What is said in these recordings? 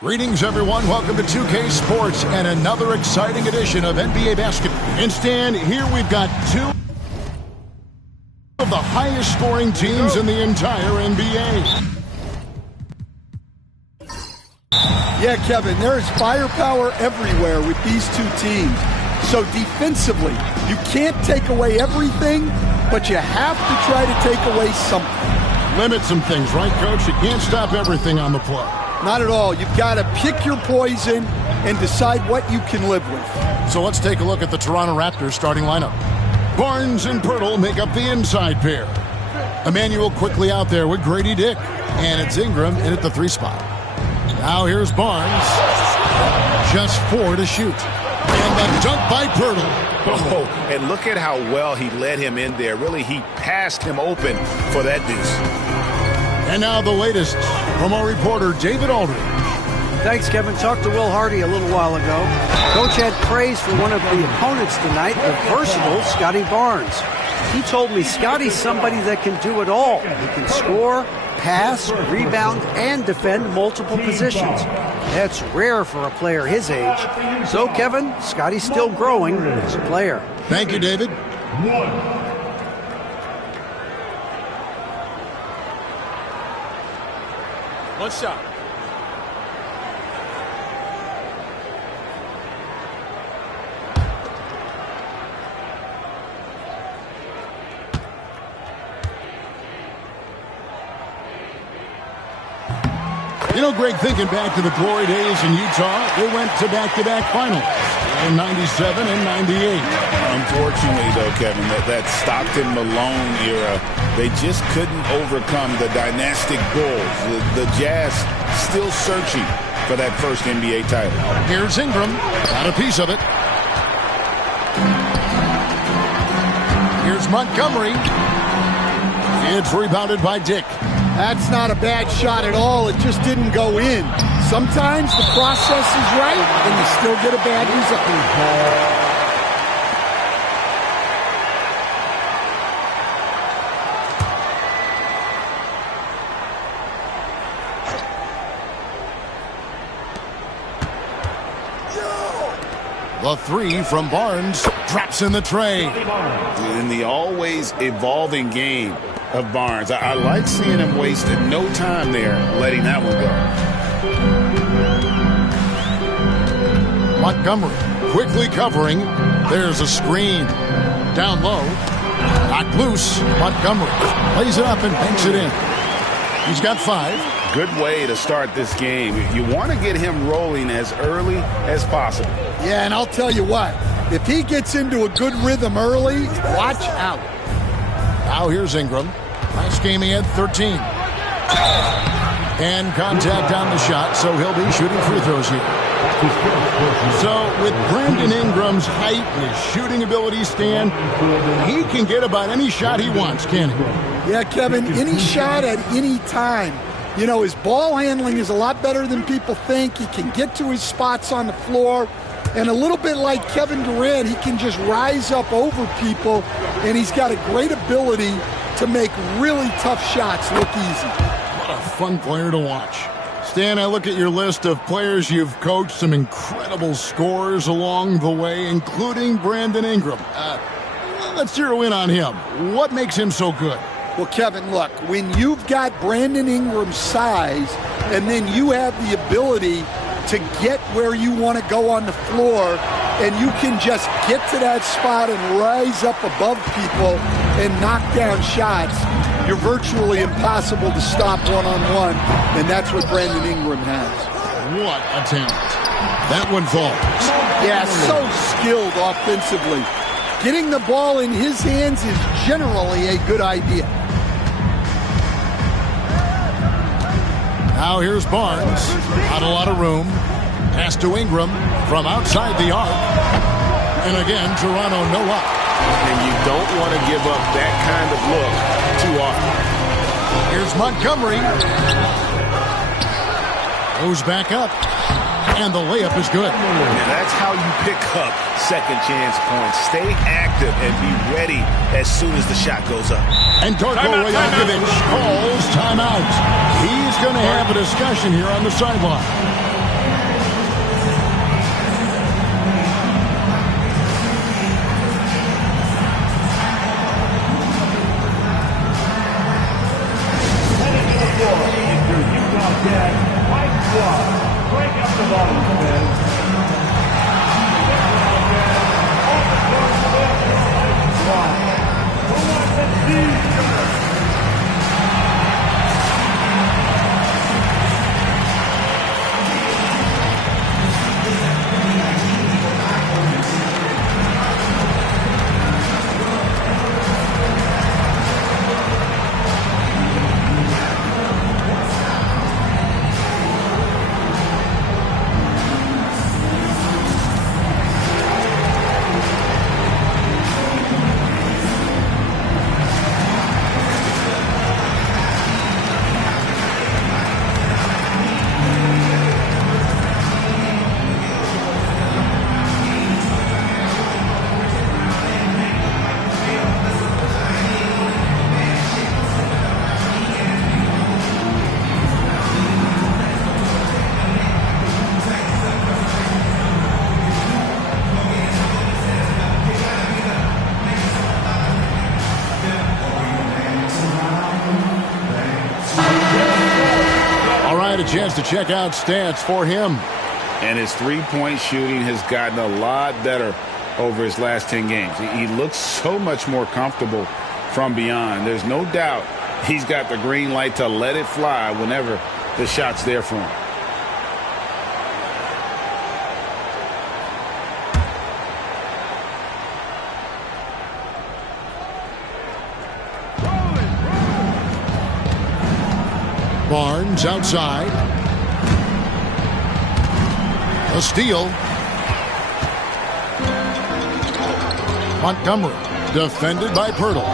Greetings, everyone. Welcome to 2K Sports and another exciting edition of NBA basketball. And Stan, here we've got two of the highest scoring teams in the entire NBA. Yeah, Kevin, there's firepower everywhere with these two teams. So defensively, you can't take away everything, but you have to try to take away something. Limit some things, right, Coach? You can't stop everything on the play. Not at all. You've got to pick your poison and decide what you can live with. So let's take a look at the Toronto Raptors starting lineup. Barnes and Pirtle make up the inside pair. Emmanuel quickly out there with Grady Dick. And it's Ingram in at the 3 spot. Now here's Barnes. Just 4 to shoot. And the dunk by Pirtle. Oh, and look at how well he led him in there. Really, he passed him open for that deuce. And now the latest from our reporter, David Aldridge. Thanks, Kevin. Talked to Will Hardy a little while ago. Coach had praise for one of the opponents tonight, the versatile Scotty Barnes. He told me Scotty's somebody that can do it all. He can score, pass, rebound, and defend multiple positions. That's rare for a player his age. So, Kevin, Scotty's still growing as a player. Thank you, David. One shot. You know, Greg, thinking back to the glory days in Utah, they went to back-to-back finals in 97 and 98. Unfortunately, though, Kevin, that Stockton-Malone era, they just couldn't overcome the dynastic Bulls. The Jazz still searching for that first NBA title. Here's Ingram. Got a piece of it. Here's Montgomery. It's rebounded by Dick. That's not a bad shot at all. It just didn't go in. Sometimes the process is right, and you still get a bad result. The 3 from Barnes drops in the tray. In the always evolving game of Barnes, I like seeing him waste no time there, letting that one go. Montgomery quickly covering. There's a screen. Down low. Knocked loose. Montgomery plays it up and banks it in. He's got 5. Good way to start this game. You want to get him rolling as early as possible. Yeah, and I'll tell you what. If he gets into a good rhythm early, watch out. Now here's Ingram. Last game he had 13. And contact on the shot, so he'll be shooting free throws here. So with Brandon Ingram's height and his shooting ability, Stan, he can get about any shot he wants, can't he? Yeah, Kevin, any shot at any time. You know, his ball handling is a lot better than people think. He can get to his spots on the floor. And a little bit like Kevin Durant, he can just rise up over people, and he's got a great ability to make really tough shots look easy. What a fun player to watch. Stan, I look at your list of players you've coached, some incredible scorers along the way, including Brandon Ingram. Let's zero in on him. What makes him so good? Well, Kevin, look, when you've got Brandon Ingram's size, and then you have the ability to get where you want to go on the floor, and you can just get to that spot and rise up above people and knock down shots, you're virtually impossible to stop one-on-one, and that's what Brandon Ingram has. What a talent. That one falls. Yeah, so skilled offensively. Getting the ball in his hands is generally a good idea. Now here's Barnes. Not a lot of room. Pass to Ingram from outside the arc. And again, Toronto no up. And you don't want to give up that kind of look too often. Here's Montgomery. Goes back up. And the layup is good. And that's how you pick up second chance points. Stay active and be ready as soon as the shot goes up. And Darko Rajakovic calls timeout. He's going to have a discussion here on the sideline. A chance to check out stats for him. And his three-point shooting has gotten a lot better over his last 10 games. He looks so much more comfortable from beyond. There's no doubt he's got the green light to let it fly whenever the shot's there for him. Barnes outside. A steal. Montgomery defended by Pirtle.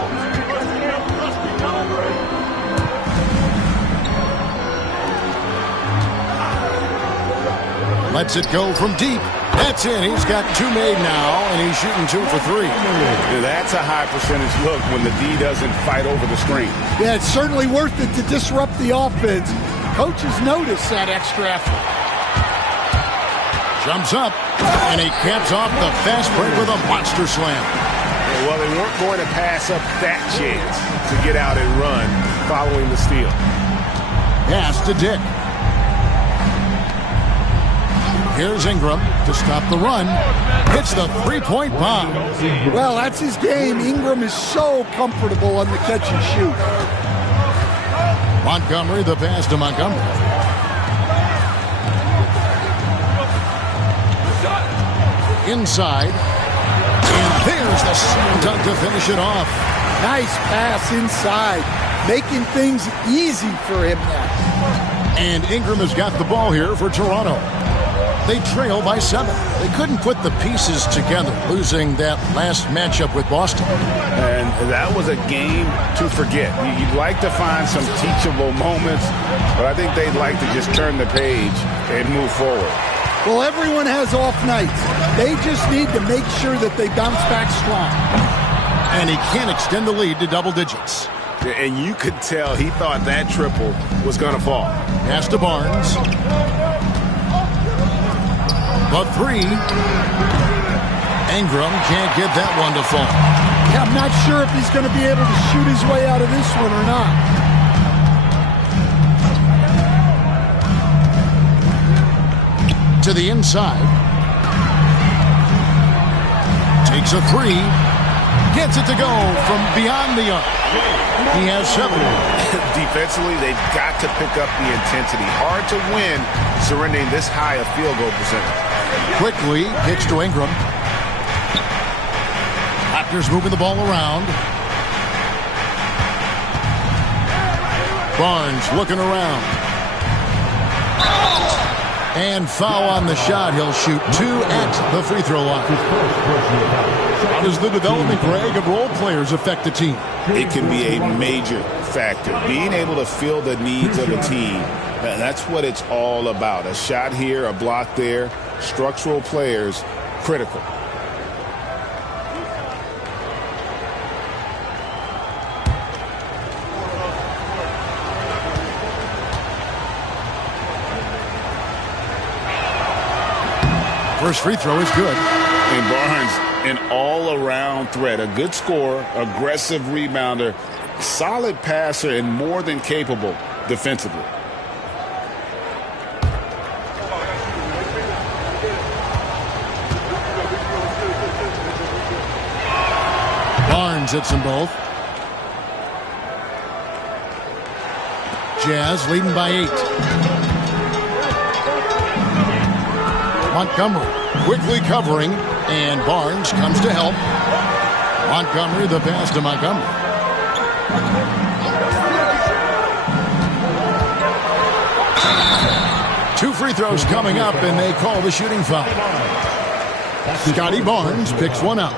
Lets it go from deep. That's in. He's got two made now, and he's shooting 2 for 3. That's a high percentage look when the D doesn't fight over the screen. Yeah, it's certainly worth it to disrupt the offense. Coaches notice that extra effort. Jumps up, and he caps off the fast break with a monster slam. Well, they weren't going to pass up that chance to get out and run following the steal. Pass to Dick. Here's Ingram to stop the run. Hits the three-point bomb. Well, that's his game. Ingram is so comfortable on the catch and shoot. Montgomery, the pass to Montgomery. Inside. And there's the slam dunk to finish it off. Nice pass inside. Making things easy for him now. And Ingram has got the ball here for Toronto. They trail by 7. They couldn't put the pieces together, losing that last matchup with Boston. And that was a game to forget. You'd like to find some teachable moments, but I think they'd like to just turn the page and move forward. Well, everyone has off nights. They just need to make sure that they bounce back strong. And he can't extend the lead to double digits. And you could tell he thought that triple was going to fall. Pass to Barnes. The 3. Ingram can't get that one to fall. Yeah, I'm not sure if he's going to be able to shoot his way out of this one or not. To the inside. Takes a 3. Gets it to go from beyond the arc. He has 7. Defensively, they've got to pick up the intensity. Hard to win surrendering this high a field goal percentage. Quickly kicks to Ingram. Raptors moving the ball around. Barnes looking around. And foul on the shot. He'll shoot 2 at the free throw line. How does the development, Greg, of role players affect the team? It can be a major factor. Being able to fill the needs of a team, that's what it's all about. A shot here, a block there, structural players, critical. First free throw is good. And Barnes, an all-around threat. A good scorer, aggressive rebounder, solid passer, and more than capable defensively. Barnes hits them both. Jazz leading by 8. Montgomery quickly covering, and Barnes comes to help. Montgomery, the pass to Montgomery. Two free throws coming up, and they call the shooting foul. Scotty Barnes picks one up.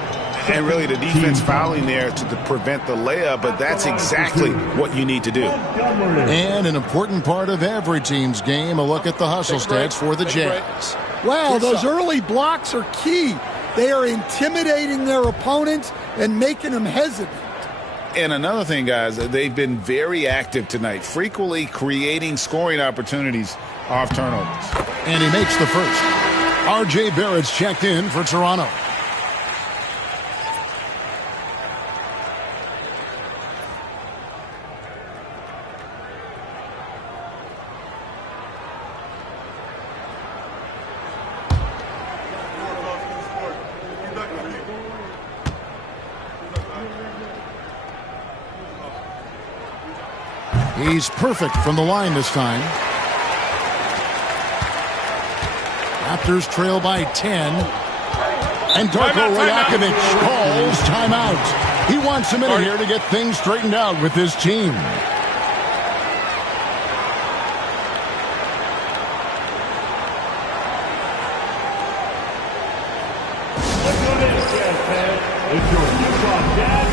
And really the defense fouling there to prevent the layup, but that's exactly what you need to do. And an important part of every team's game, a look at the hustle stats for the Jazz. Wow, those early blocks are key. They are intimidating their opponents and making them hesitant. And another thing, guys, they've been very active tonight, frequently creating scoring opportunities off turnovers. And he makes the first. R.J. Barrett's checked in for Toronto. He's perfect from the line this time. Raptors trail by 10. And Darko Rajakovic calls timeout. He wants a minute here to get things straightened out with his team. It's your Utah Jazz.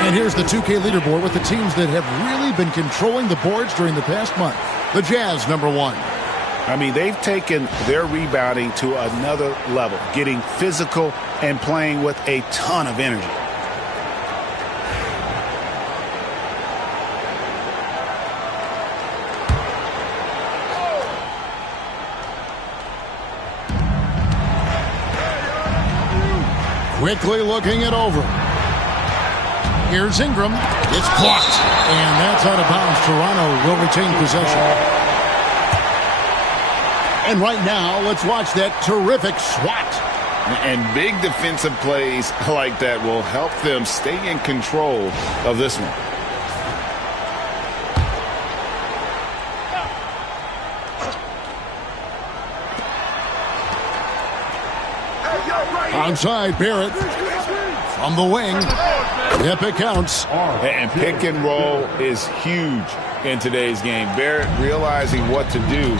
And here's the 2K leaderboard with the teams that have really been controlling the boards during the past month. The Jazz, number 1. I mean, they've taken their rebounding to another level, getting physical and playing with a ton of energy. Quickly looking it over. Here's Ingram. It's blocked. And that's out of bounds. Toronto will retain possession. And right now, let's watch that terrific swat. And big defensive plays like that will help them stay in control of this one. Onside, Barrett. From the wing. Yep, it counts. And pick and roll is huge in today's game. Barrett realizing what to do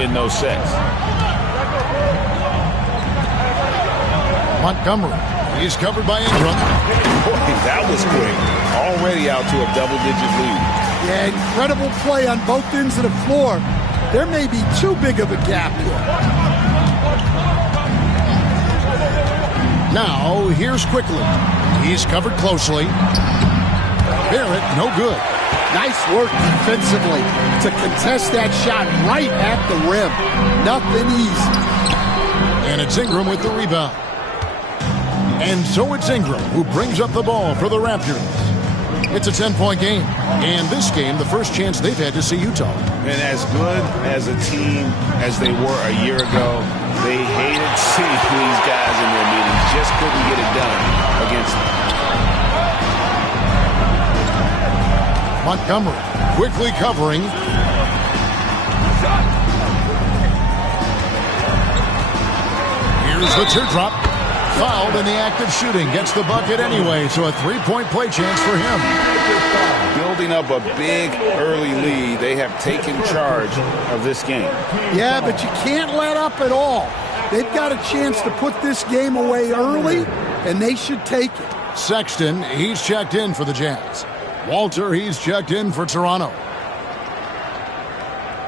in those sets. Montgomery. He's covered by Ingram. Boy, that was quick. Already out to a double-digit lead. Yeah, incredible play on both ends of the floor. There may be too big of a gap here. Now, here's Quickly. He's covered closely. Barrett, no good. Nice work defensively to contest that shot right at the rim. Nothing easy. And it's Ingram with the rebound. And so it's Ingram who brings up the ball for the Raptors. It's a 10-point game. And this game, the first chance they've had to see Utah. And as good as a team as they were a year ago, they hated seeing these guys in their meetings. Just couldn't get it done against them. Montgomery quickly covering. Here's the teardrop. Fouled in the act of shooting. Gets the bucket anyway, so a three-point play chance for him. Building up a big early lead. They have taken charge of this game. Yeah, but you can't let up at all. They've got a chance to put this game away early, and they should take it. Sexton, he's checked in for the Jazz. Walter, he's checked in for Toronto.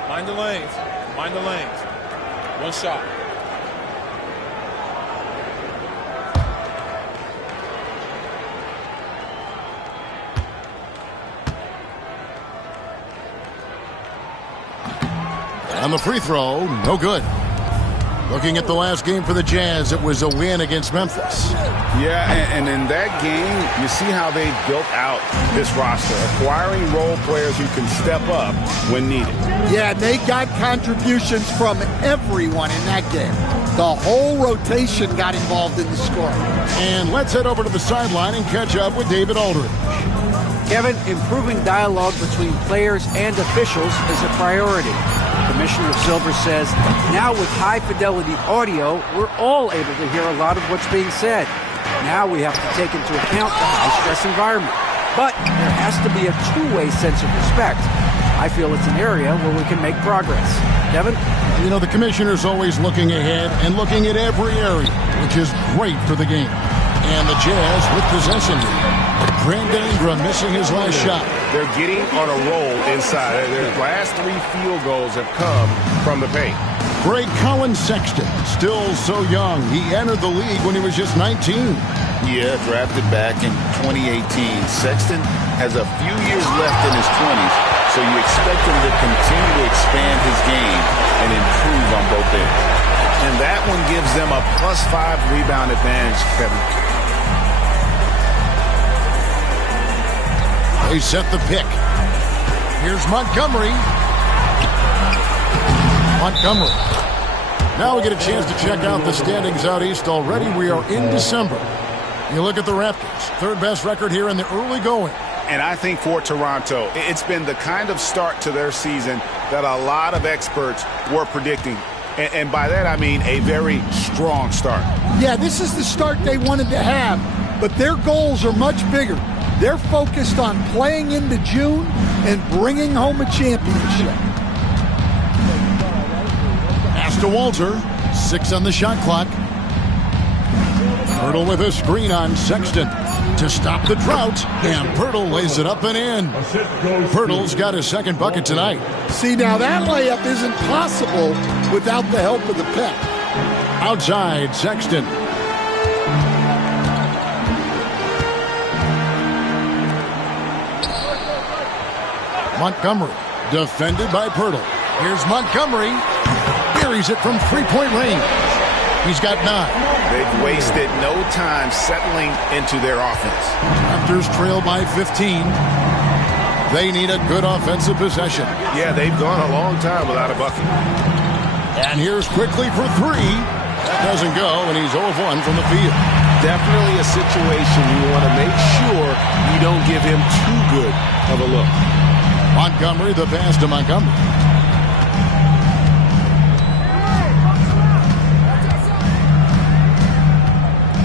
Mind the lanes. Mind the lanes. One shot. And the free throw, no good. Looking at the last game for the Jazz, it was a win against Memphis. Yeah, and in that game, you see how they built out this roster, acquiring role players who can step up when needed. Yeah, they got contributions from everyone in that game. The whole rotation got involved in the scoring. And let's head over to the sideline and catch up with David Aldridge. Kevin, improving dialogue between players and officials is a priority. Commissioner Silver says, now with high-fidelity audio, we're all able to hear a lot of what's being said. Now we have to take into account the high-stress environment. But there has to be a two-way sense of respect. I feel it's an area where we can make progress. Kevin? You know, the commissioner's always looking ahead and looking at every area, which is great for the game. And the Jazz with possession. Brandon Ingram missing his last shot. They're getting on a roll inside. Their last 3 field goals have come from the paint. Greg Collins Sexton, still so young. He entered the league when he was just 19. Yeah, drafted back in 2018. Sexton has a few years left in his 20s, so you expect him to continue to expand his game and improve on both ends. And that one gives them a +5 rebound advantage, Kevin. They set the pick. Here's Montgomery. Montgomery. Now we get a chance to check out the standings out east already. We are in December. You look at the Raptors, third best record here in the early going. And I think for Toronto, it's been the kind of start to their season that a lot of experts were predicting. And by that, I mean a very strong start. Yeah, this is the start they wanted to have, but their goals are much bigger. They're focused on playing into June and bringing home a championship. Pass to Walter. 6 on the shot clock. Pirtle with a screen on Sexton to stop the drought. And Pirtle lays it up and in. Pirtle's got his second bucket tonight. See, now that layup isn't possible without the help of the pep. Outside, Sexton. Montgomery, defended by Pirtle. Here's Montgomery. Buries it from three-point range. He's got 9. They've wasted no time settling into their offense. Raptors trail by 15. They need a good offensive possession. Yeah, they've gone a long time without a bucket. And here's quickly for 3. That doesn't go, and he's 0 of 1 from the field. Definitely a situation you want to make sure you don't give him too good of a look. Montgomery, the pass to Montgomery.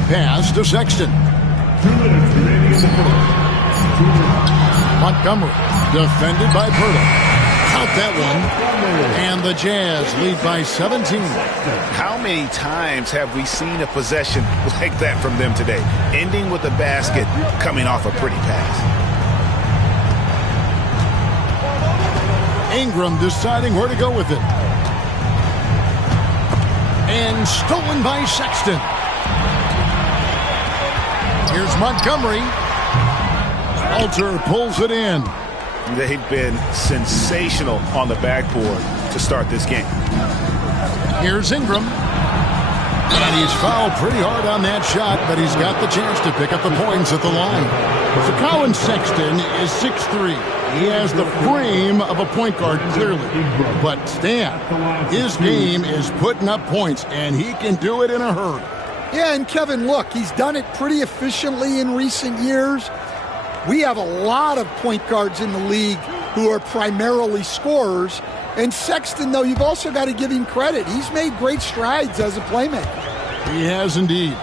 Pass to Sexton. 2 minutes remaining in the first. Montgomery, defended by Pirtle. Count that one. And the Jazz lead by 17. How many times have we seen a possession like that from them today? Ending with a basket, coming off a pretty pass. Ingram deciding where to go with it. And stolen by Sexton. Here's Montgomery. Walter pulls it in. They've been sensational on the backboard to start this game. Here's Ingram. And he's fouled pretty hard on that shot, but he's got the chance to pick up the points at the line. So Collins Sexton is 6'3". He has the frame of a point guard, clearly. But Stan, his game is putting up points, and he can do it in a hurry. Yeah, and Kevin, look, he's done it pretty efficiently in recent years. We have a lot of point guards in the league who are primarily scorers. And Sexton, though, you've also got to give him credit. He's made great strides as a playmaker. He has indeed.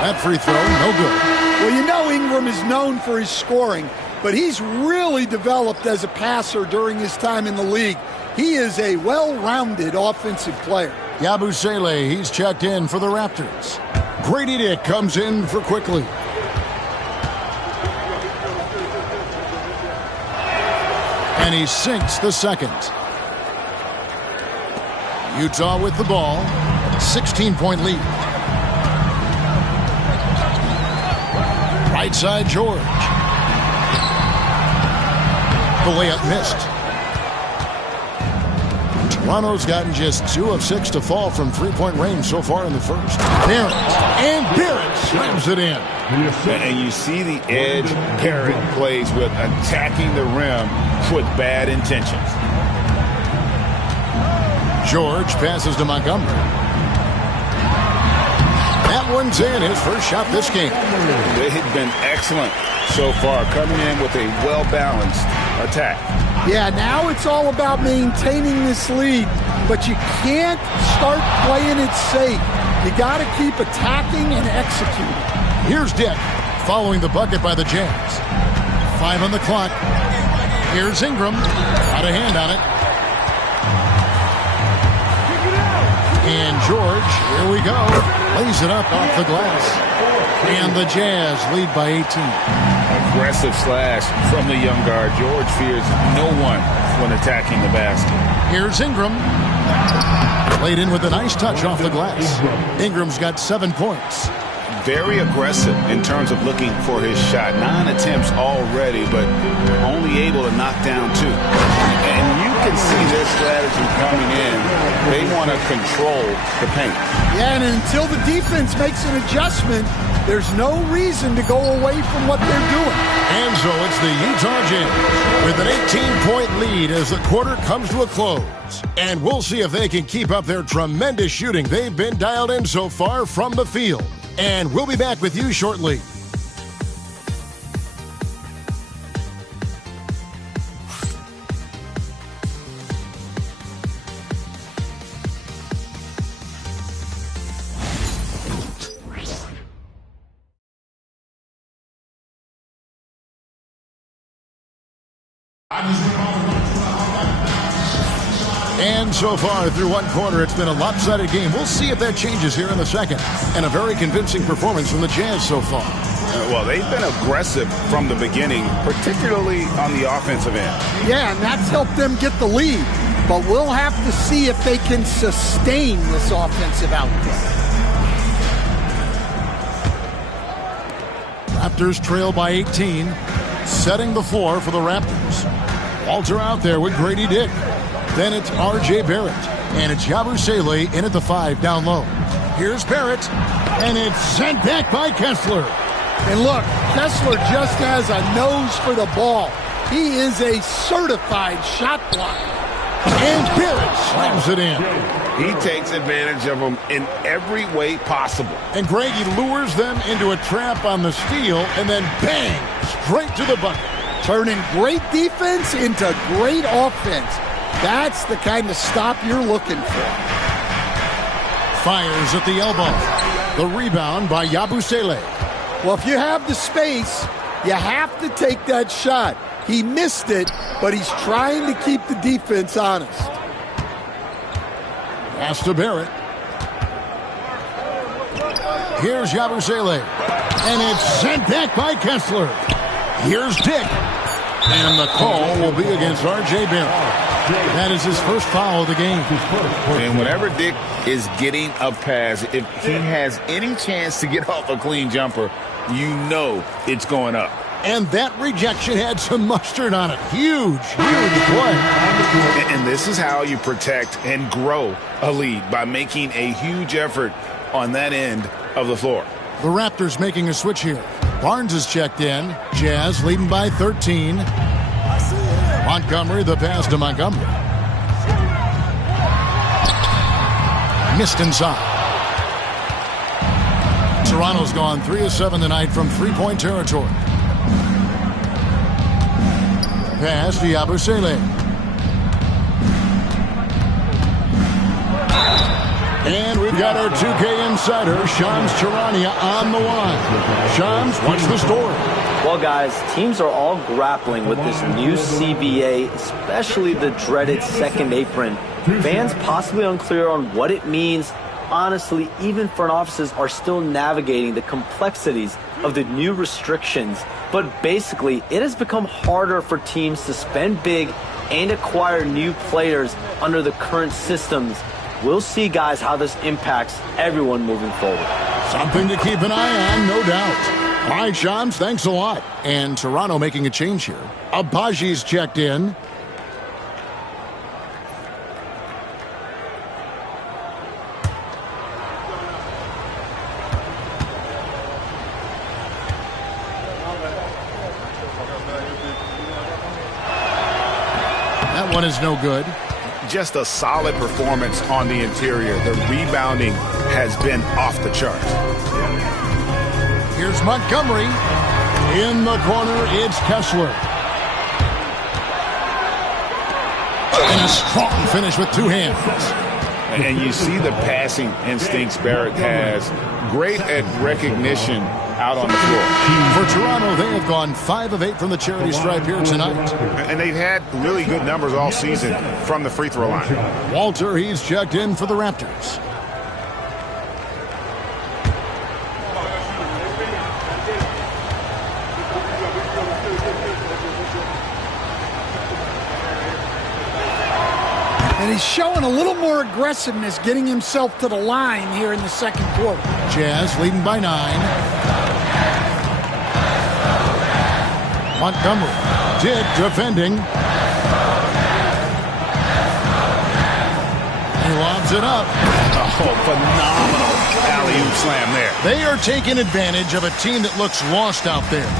That free throw, no good. Well, you know Ingram is known for his scoring, but he's really developed as a passer during his time in the league. He is a well-rounded offensive player. Yabusele, he's checked in for the Raptors. Grady Dick comes in for Quickly. And he sinks the second. Utah with the ball. 16-point lead. Right side, George. The layup missed. Toronto's gotten just 2 of 6 to fall from three-point range so far in the first. Barrett. And Barrett slams it in. And you see the edge Barrett plays with, attacking the rim with bad intentions. George passes to Montgomery. That one's in, his first shot this game. They have been excellent so far, coming in with a well-balanced attack. Yeah, now it's all about maintaining this lead, but you can't start playing it safe. You got to keep attacking and executing. Here's Dick following the bucket by the Jazz. 5 on the clock. Here's Ingram. Got a hand on it. And George, here we go. Lays it up off the glass. And the Jazz lead by 18. Aggressive slash from the young guard. George fears no one when attacking the basket. Here's Ingram. Laid in with a nice touch off the glass. Ingram's got 7 points. Very aggressive in terms of looking for his shot. 9 attempts already, but only able to knock down 2. And you can see their strategy coming in. They want to control the paint. Yeah, and until the defense makes an adjustment, there's no reason to go away from what they're doing. And so it's the Utah Jazz with an 18-point lead as the quarter comes to a close. And we'll see if they can keep up their tremendous shooting they've been dialed in so far from the field. And we'll be back with you shortly. And so far through one quarter, it's been a lopsided game. We'll see if that changes here in the second. And a very convincing performance from the Jazz so far. Well, they've been aggressive from the beginning, particularly on the offensive end. Yeah, and that's helped them get the lead. But we'll have to see if they can sustain this offensive output. Raptors trail by 18, setting the floor for the Raptors. Walter out there with Grady Dick. Then it's R.J. Barrett. And it's Yabusele in at the 5 down low. Here's Barrett. And it's sent back by Kessler. And look, Kessler just has a nose for the ball. He is a certified shot blocker. And Barrett slams it in. He takes advantage of them in every way possible. And Greg, he lures them into a trap on the steal, and then bang, straight to the bucket. Turning great defense into great offense. That's the kind of stop you're looking for. Fires at the elbow. The rebound by Yabusele. Well, if you have the space, you have to take that shot. He missed it, but he's trying to keep the defense honest. Pass to Barrett. Here's Yabusele. And it's sent back by Kessler. Here's Dick. And the call will be against R.J. Barrett. That is his first foul of the game. And whenever Dick is getting a pass, if he has any chance to get off a clean jumper, you know it's going up. And that rejection had some mustard on it. Huge, huge play. And this is how you protect and grow a lead, by making a huge effort on that end of the floor. The Raptors making a switch here. Barnes is checked in. Jazz leading by 13. Montgomery, the pass to Montgomery. Missed inside. Toronto's gone 3 of 7 tonight from three-point territory. Pass to Yabusele. And we've got our 2K insider, Shams Charania, on the line. Shams, what's the story? Well, guys, teams are all grappling with this new CBA, especially the dreaded second apron. Fans possibly unclear on what it means. Honestly, even front offices are still navigating the complexities of the new restrictions. But basically, it has become harder for teams to spend big and acquire new players under the current systems. We'll see, guys, how this impacts everyone moving forward. Something to keep an eye on, no doubt. All right, Shams, thanks a lot. And Toronto making a change here. Abaji's checked in. That one is no good. Just a solid performance on the interior. The rebounding has been off the charts. Here's Montgomery. In the corner, it's Kessler. And a strong finish with two hands. And you see the passing instincts Barrett has. Great at recognition out on the floor. For Toronto, they have gone 5 of 8 from the charity stripe here tonight. And they've had really good numbers all season from the free throw line. Walter, he's checked in for the Raptors. And he's showing a little more aggressiveness, getting himself to the line here in the second quarter. Jazz leading by 9. Montgomery, Dick defending. He lobs it up. Oh, phenomenal alley-oop slam there. They are taking advantage of a team that looks lost out there.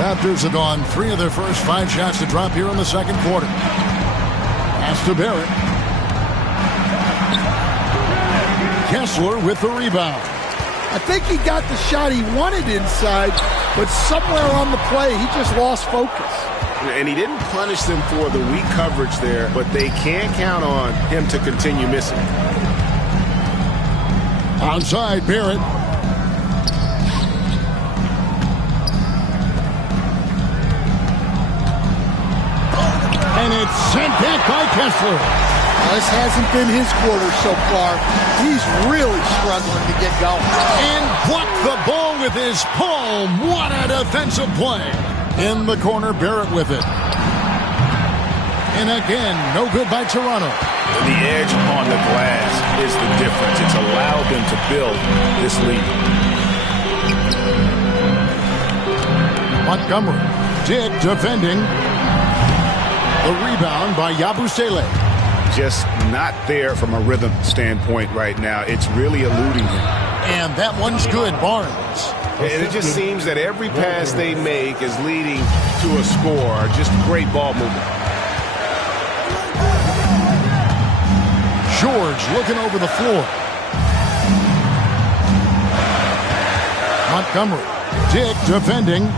Raptors have gone 3 of their first 5 shots to drop here in the second quarter. Pass to Barrett. Kessler with the rebound. I think he got the shot he wanted inside, but somewhere on the play, he just lost focus. And he didn't punish them for the weak coverage there, but they can't count on him to continue missing. Outside, Barrett. And it's sent back by Kessler. This hasn't been his quarter so far. He's really struggling to get going. And blocked the ball with his palm. What a defensive play. In the corner, Barrett with it. And again, no good by Toronto. The edge on the glass is the difference. It's allowed them to build this lead. Montgomery. Dick defending. The rebound by Yabusele. Just not there from a rhythm standpoint right now. It's really eluding him. And that one's good, Barnes. And it just seems that every pass they make is leading to a score. Just great ball movement. George looking over the floor. Montgomery. Dick defending.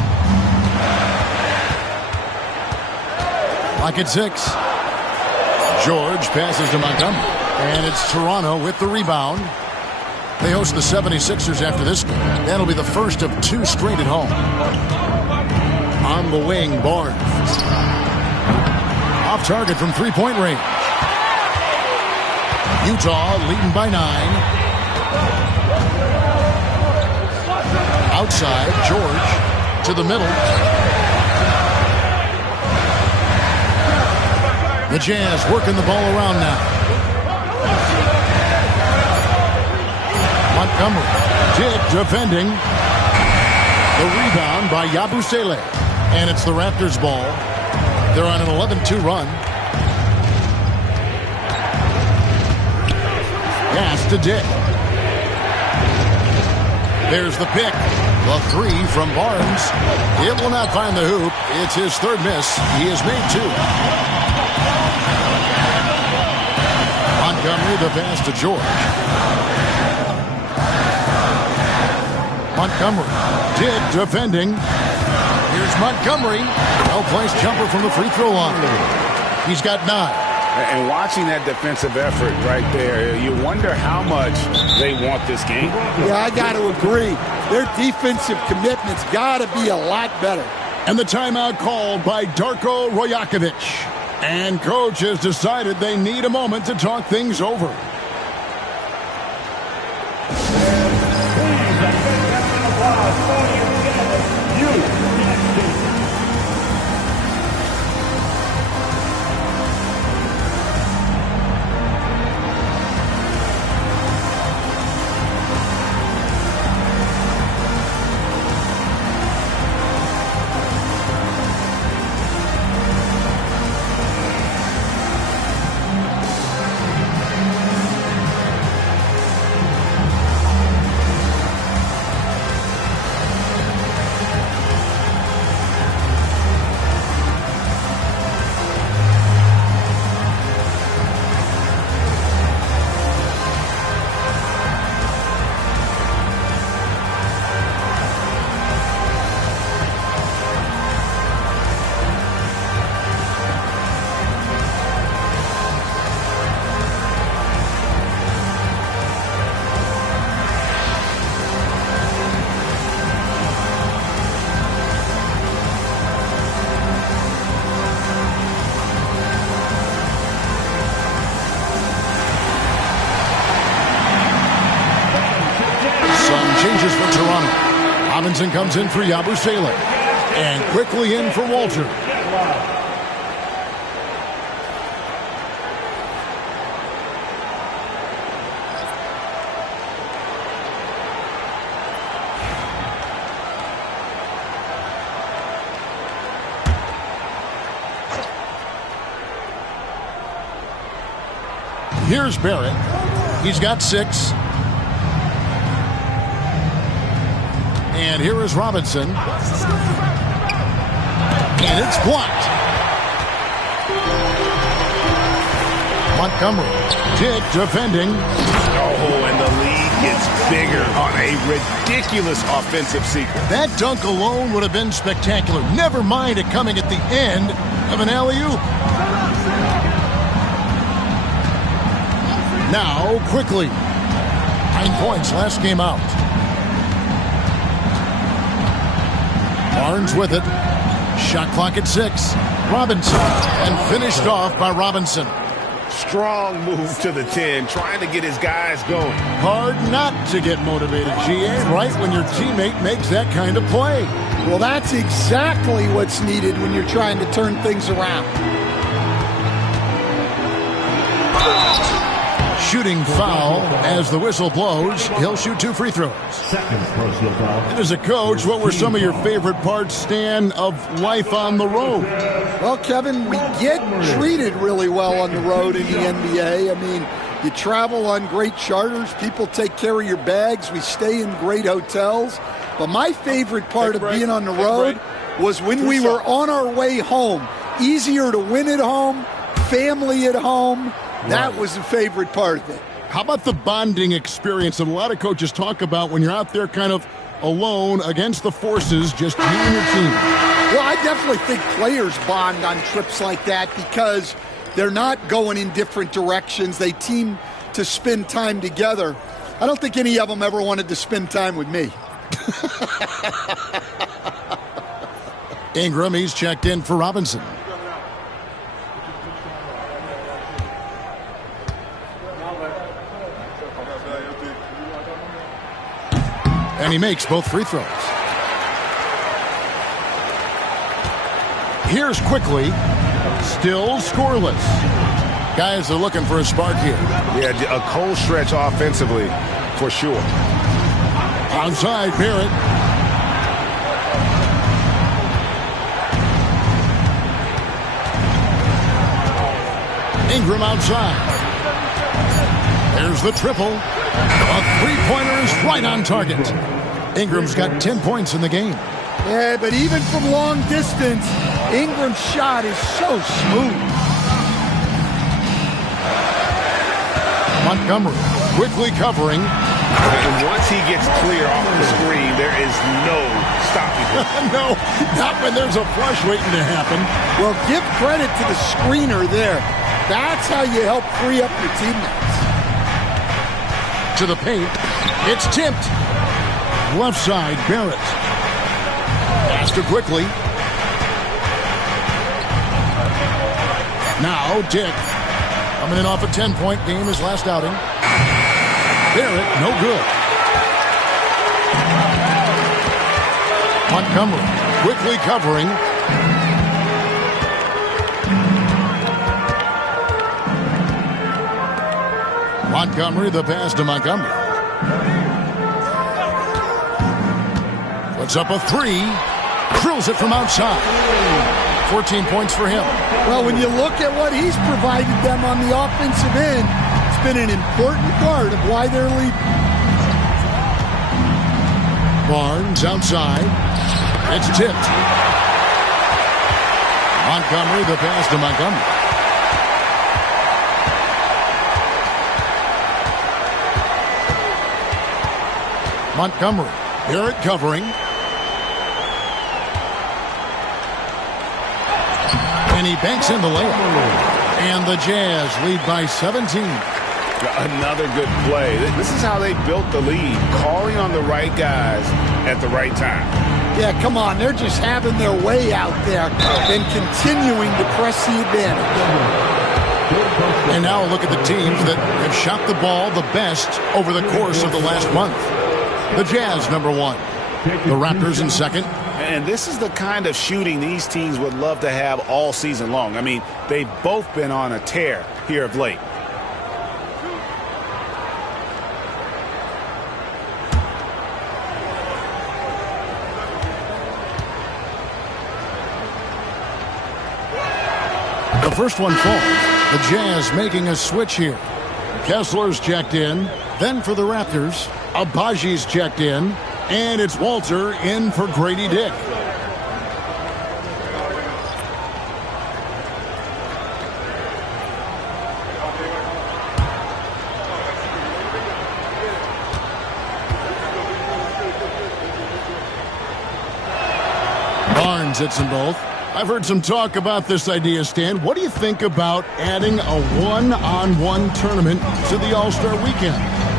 Like at 6. George passes to Montgomery. And it's Toronto with the rebound. They host the 76ers after this game. That'll be the first of 2 straight at home. On the wing, Barnes. Off target from three-point range. Utah leading by 9. Outside, George to the middle. The Jazz working the ball around now. Montgomery. Dick defending. The rebound by Yabusele. And it's the Raptors ball. They're on an 11-2 run. Pass to Dick. There's the pick. The 3 from Barnes. It will not find the hoop. It's his 3rd miss. He has made 2. Montgomery, the pass to George. Montgomery. Dick defending. Here's Montgomery. Well-placed jumper from the free throw line. He's got 9. And watching that defensive effort right there, you wonder how much they want this game. Yeah, I got to agree. Their defensive commitment's got to be a lot better. And the timeout called by Darko Rajakovic. And coach has decided they need a moment to talk things over. Robinson comes in for Yabusele. And quickly in for Walter. Here's Barrett. He's got 6. And here is Robinson. And it's blocked. Montgomery. Dick defending. Oh, and the lead gets bigger on a ridiculous offensive sequence. That dunk alone would have been spectacular. Never mind it coming at the end of an alley-oop. Now, quickly. 9 points last game out. Barnes with it. Shot clock at 6. Robinson. And finished off by Robinson. Strong move to the 10, trying to get his guys going. Hard not to get motivated, GA, right when your teammate makes that kind of play. Well, that's exactly what's needed when you're trying to turn things around. Shooting foul as the whistle blows. He'll shoot 2 free throws. And as a coach, what were some of your favorite parts, Stan, of life on the road? Well, Kevin, we get treated really well on the road in the NBA. I mean, you travel on great charters. People take care of your bags. We stay in great hotels. But my favorite part of being on the road was when we were on our way home. Easier to win at home, family at home. That was the favorite part of it. How about the bonding experience that a lot of coaches talk about when you're out there kind of alone against the forces, just you and your team? Well, I definitely think players bond on trips like that because they're not going in different directions. They team to spend time together. I don't think any of them ever wanted to spend time with me. Ingram, he's checked in for Robinson. And he makes both free throws. Here's quickly. Still scoreless. Guys are looking for a spark here. Yeah, a cold stretch offensively, for sure. Outside, Barrett. Ingram outside. There's the triple. A three-pointer is right on target. Ingram's got 10 points in the game. Yeah, but even from long distance, Ingram's shot is so smooth. Montgomery quickly covering. And once he gets clear off the screen, there is no stopping him. No, not when there's a flush waiting to happen. Well, give credit to the screener there. That's how you help free up your teammates. To the paint. It's tipped. Left side, Barrett. Faster quickly. Now, Dick. Coming in off a 10-point game his last outing. Barrett, no good. Montgomery quickly covering. Montgomery, the pass to Montgomery. Puts up a three. Drills it from outside. 14 points for him. Well, when you look at what he's provided them on the offensive end, it's been an important part of why they're leading. Barnes outside. It's tipped. Montgomery, the pass to Montgomery. Montgomery. Barrett covering. And he banks in the layup. And the Jazz lead by 17. Another good play. This is how they built the lead, calling on the right guys at the right time. Yeah, come on. They're just having their way out there and continuing to press the advantage. And now look at the teams that have shot the ball the best over the course of the last month. The Jazz, number one. The Raptors in second. And this is the kind of shooting these teams would love to have all season long. I mean, they've both been on a tear here of late. The first one falls. The Jazz making a switch here. Kessler's checked in. Then for the Raptors, Abaji's checked in. And it's Walter in for Grady Dick. Barnes hits them both. I've heard some talk about this idea, Stan. What do you think about adding a one-on-one tournament to the All-Star Weekend?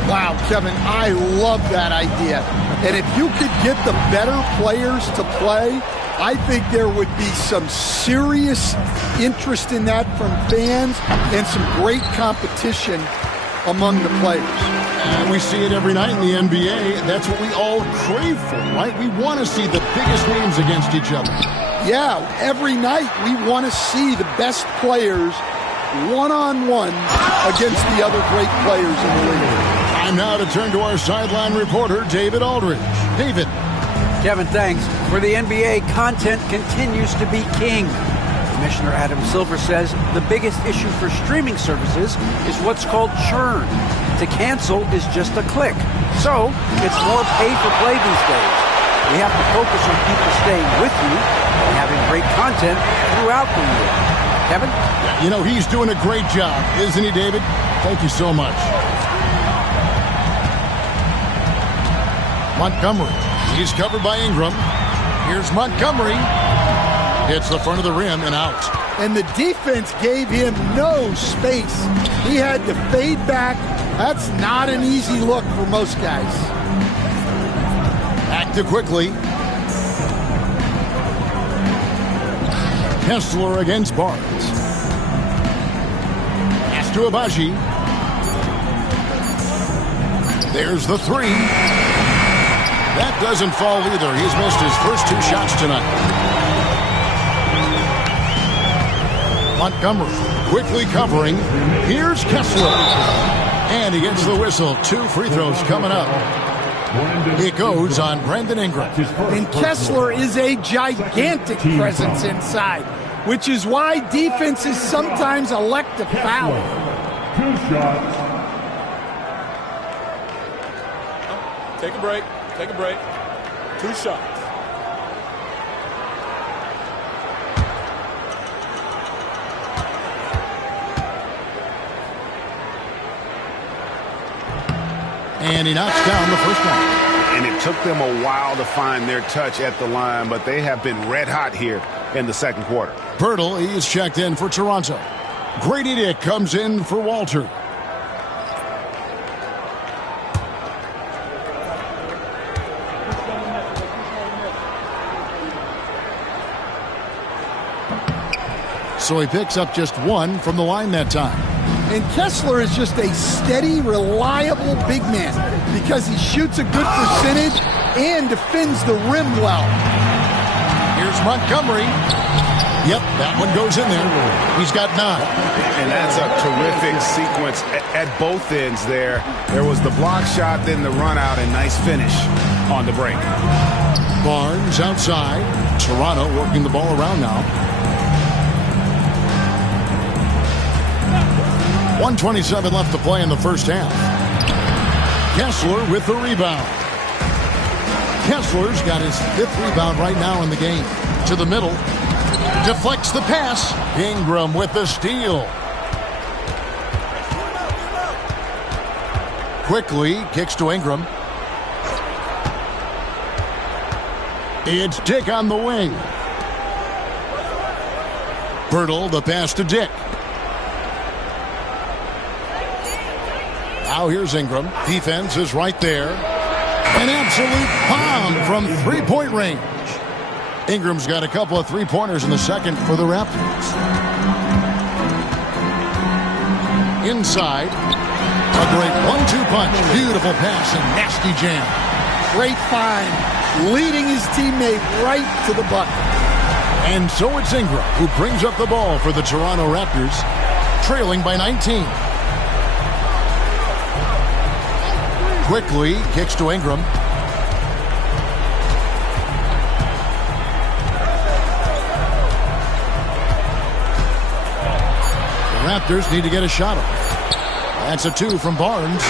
Wow, Kevin, I love that idea. And if you could get the better players to play, I think there would be some serious interest in that from fans and some great competition among the players. And we see it every night in the NBA. That's what we all crave for, right? We want to see the biggest names against each other. Yeah, every night we want to see the best players one-on-one against the other great players in the league. Time now to turn to our sideline reporter, David Aldridge. David. Kevin, thanks. For the NBA, content continues to be king. Commissioner Adam Silver says the biggest issue for streaming services is what's called churn. To cancel is just a click. So it's more pay for play these days. We have to focus on people staying with you and having great content throughout the year. Kevin? You know, he's doing a great job, isn't he, David? Thank you so much. Montgomery. He's covered by Ingram. Here's Montgomery. Hits the front of the rim and out. And the defense gave him no space. He had to fade back. That's not an easy look for most guys. Back to quickly. Kessler against Barnes. Pass to Abaji. There's the three. That doesn't fall either. He's missed his first two shots tonight. Montgomery quickly covering. Here's Kessler. And he gets the whistle. 2 free throws coming up. It goes on Brandon Ingram. And Kessler is a gigantic presence inside, which is why defenses sometimes elect to foul. 2 shots. Take a break. Take a break. 2 shots. And he knocks down the first one. And it took them a while to find their touch at the line, but they have been red hot here in the second quarter. Pirtle, he's checked in for Toronto. Grady Dick comes in for Walter. So he picks up just one from the line that time. And Kessler is just a steady, reliable big man because he shoots a good percentage and defends the rim well. Here's Montgomery. Yep, that one goes in there. He's got 9. And that's a terrific sequence at both ends there. There was the block shot, then the run out, and nice finish on the break. Barnes outside. Toronto working the ball around now. 1:27 left to play in the first half. Kessler with the rebound. Kessler's got his 5th rebound right now in the game. To the middle. Deflects the pass. Ingram with the steal. Quickly kicks to Ingram. It's Dick on the wing. Pirtle, the pass to Dick. Now here's Ingram. Defense is right there. An absolute bomb from three-point range. Ingram's got a couple of three-pointers in the second for the Raptors. Inside. A great 1-2 punch. Beautiful pass and nasty jam. Great find. Leading his teammate right to the bucket. And so it's Ingram who brings up the ball for the Toronto Raptors, trailing by 19. Quickly kicks to Ingram. The Raptors need to get a shot off. That's a 2 from Barnes.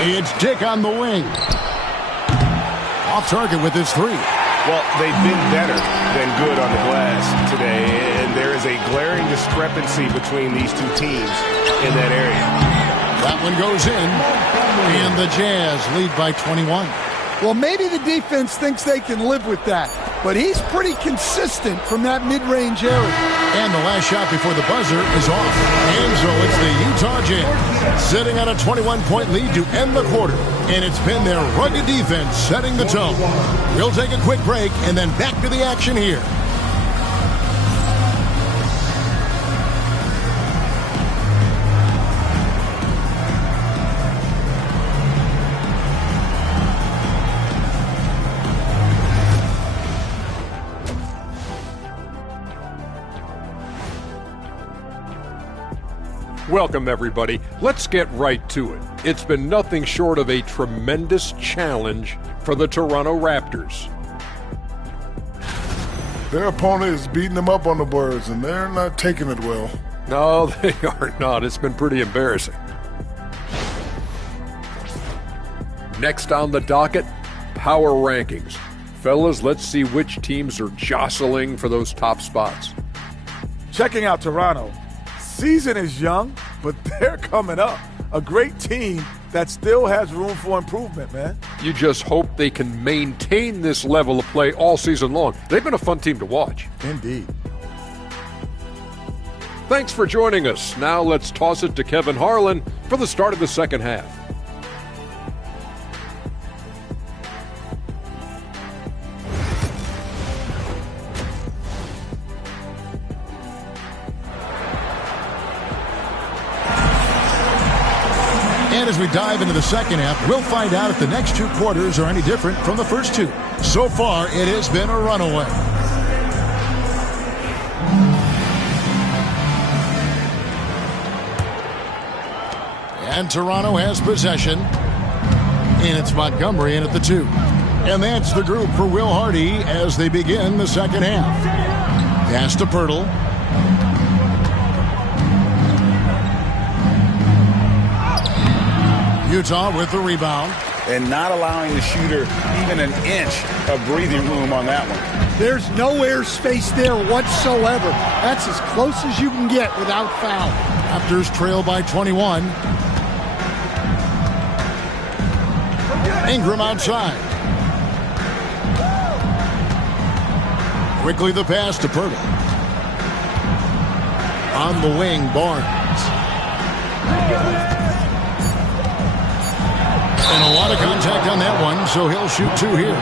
It's Dick on the wing. Off target with his 3. Well, they've been better than good on the glass today, and there is a glaring discrepancy between these two teams in that area. That one goes in, and the Jazz lead by 21. Well, maybe the defense thinks they can live with that, but he's pretty consistent from that mid-range area. And the last shot before the buzzer is off. And so it's the Utah Jazz sitting on a 21-point lead to end the quarter. And it's been their rugged defense setting the tone. We'll take a quick break and then back to the action here. Welcome, everybody. Let's get right to it. It's been nothing short of a tremendous challenge for the Toronto Raptors. Their opponent is beating them up on the boards, and they're not taking it well. No, they are not. It's been pretty embarrassing. Next on the docket, power rankings. Fellas, let's see which teams are jostling for those top spots. Checking out Toronto. Season is young, but they're coming up. A great team that still has room for improvement, man. You just hope they can maintain this level of play all season long. They've been a fun team to watch. Indeed. Thanks for joining us. Now let's toss it to Kevin Harlan for the start of the second half. And as we dive into the second half, we'll find out if the next 2 quarters are any different from the first 2. So far, it has been a runaway. And Toronto has possession. And it's Montgomery in at the 2. And that's the group for Will Hardy as they begin the second half. Pass to Pirtle. Utah with the rebound. And not allowing the shooter even an inch of breathing room on that one. There's no air space there whatsoever. That's as close as you can get without foul. Raptors trail by 21. Ingram outside. Quickly the pass to Pirtle. On the wing, Barnes. And a lot of contact on that one, so he'll shoot 2 here.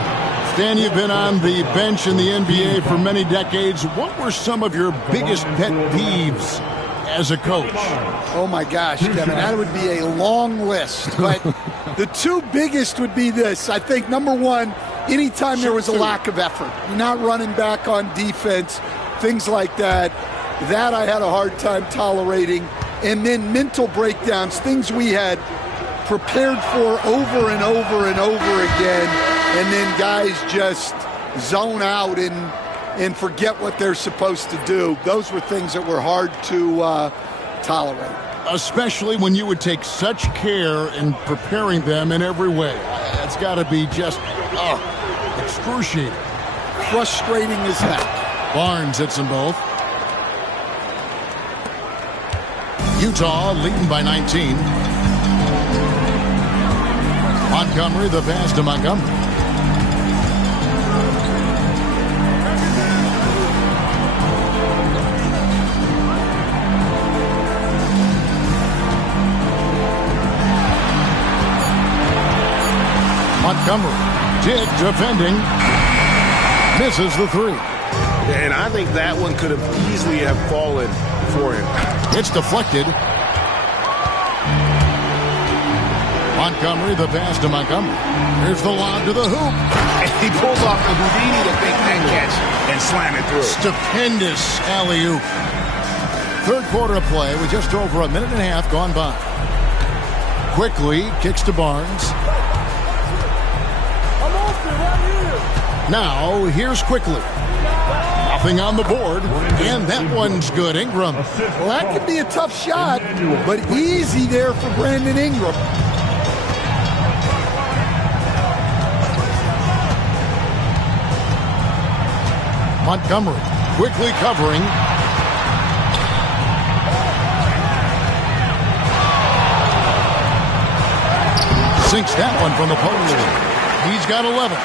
Stan, you've been on the bench in the NBA for many decades. What were some of your biggest pet peeves as a coach? Oh, my gosh, Kevin, that would be a long list. But the 2 biggest would be this. I think, number one, anytime there was a lack of effort, you're not running back on defense, things like that, that I had a hard time tolerating. And then mental breakdowns, things we had prepared for over and over and over again, and then guys just zone out and forget what they're supposed to do. Those were things that were hard to tolerate. Especially when you would take such care in preparing them in every way. That's got to be just excruciating. Frustrating as heck. Barnes hits them both. Utah leading by 19. Montgomery, the pass to Montgomery. Montgomery, Dick defending, misses the 3. And I think that one could have easily have fallen for him. It's deflected. Montgomery, the pass to Montgomery. Here's the lob to the hoop. And he pulls off the Houdini to make that catch and slam it through. Stupendous alley-oop. Third quarter of play with just over a minute and a half gone by. Quickly kicks to Barnes. Now, here's Quickly. Nothing on the board, and that one's good. Ingram. Well, that could be a tough shot, but easy there for Brandon Ingram. Montgomery quickly covering. Sinks that one from the post. He's got 11.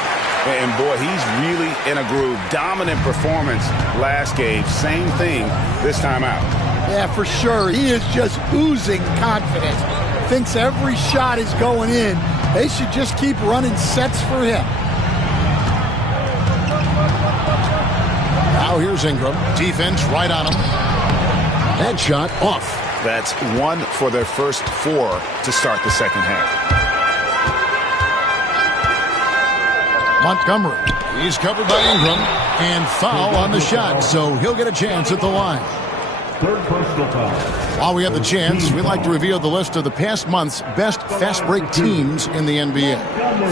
And boy, he's really in a groove. Dominant performance last game. Same thing this time out. Yeah, for sure. He is just oozing confidence. Thinks every shot is going in. They should just keep running sets for him. Now here's Ingram. Defense right on him. Headshot off. That's 1 for their first 4 to start the second half. Montgomery. He's covered by Ingram. And foul on the shot, so he'll get a chance at the line. Third personal foul. While we have the chance, we'd like to reveal the list of the past month's best fast break teams in the NBA.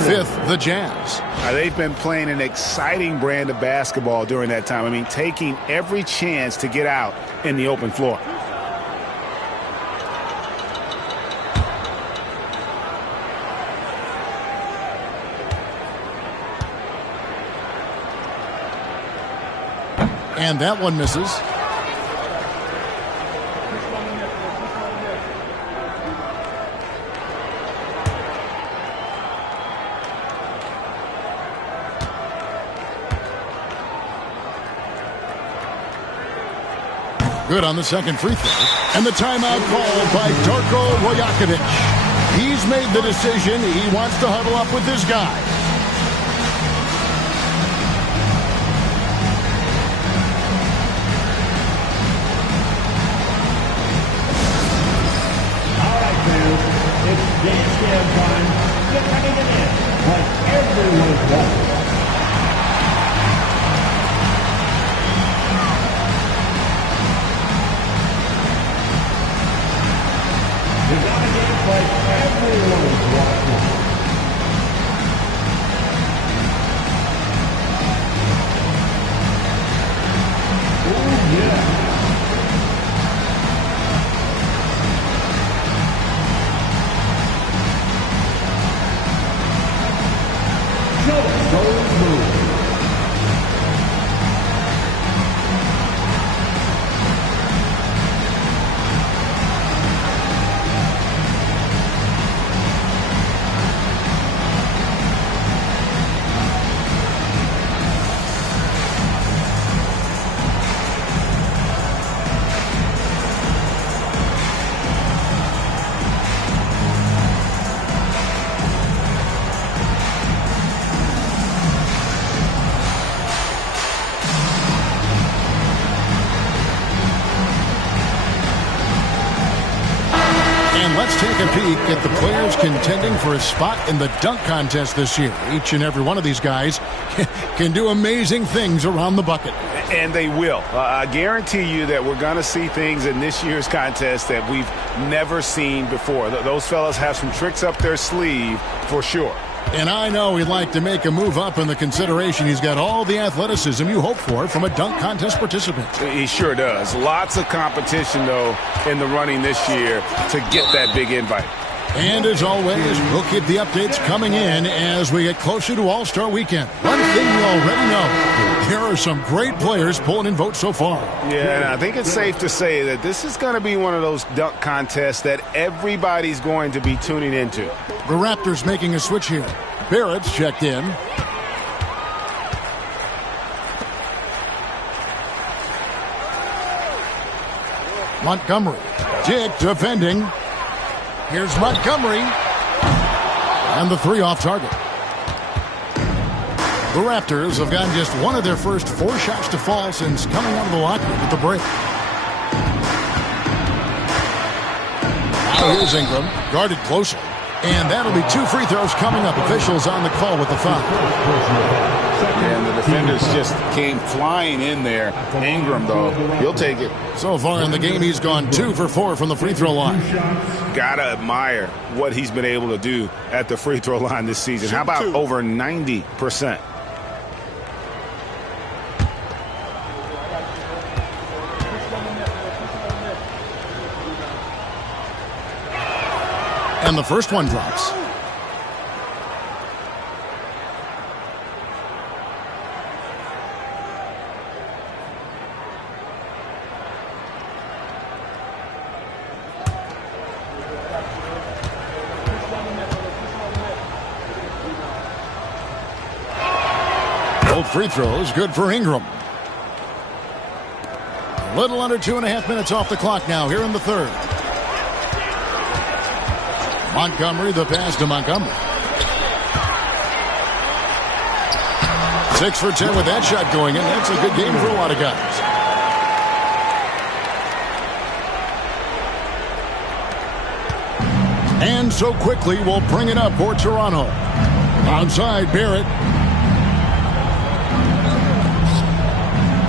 5th, the Jazz. They've been playing an exciting brand of basketball during that time. I mean, taking every chance to get out in the open floor. And that one misses. Good on the second free throw. And the timeout called by Darko Rajakovic. He's made the decision. He wants to huddle up with this guy. All right, fans, it's dance jam time. Get ready to dance like everyone's watching. We gotta dance like everyone's watching. Oh yeah. Show us those moves. And let's take a peek at the players contending for a spot in the dunk contest this year. Each and every one of these guys can do amazing things around the bucket. And they will. I guarantee you that we're going to see things in this year's contest that we've never seen before. Those fellas have some tricks up their sleeve for sure. And I know he'd like to make a move up in the consideration. He's got all the athleticism you hope for from a dunk contest participant. He sure does. Lots of competition, though, in the running this year to get that big invite. And as always, we'll keep the updates coming in as we get closer to All-Star Weekend. One thing you already know, here are some great players pulling in votes so far. Yeah, and I think it's safe to say that this is going to be one of those dunk contests that everybody's going to be tuning into. The Raptors making a switch here. Barrett's checked in. Montgomery. Dick defending. Here's Montgomery. And the three off target. The Raptors have gotten just one of their first 4 shots to fall since coming out of the locker room at the break. Now here's Ingram, guarded closely. And that'll be 2 free throws coming up. Officials on the call with the foul. And the defenders just came flying in there. Ingram, though, he'll take it. So far in the game, he's gone 2 for 4 from the free throw line. Gotta admire what he's been able to do at the free throw line this season. How about over 90%? And the first one drops. Both free throws good for Ingram. A little under 2.5 minutes off the clock now here in the third. Montgomery, the pass to Montgomery. 6 for 10 with that shot going in. That's a good game for a lot of guys. And so quickly we'll bring it up for Toronto. Outside, Barrett.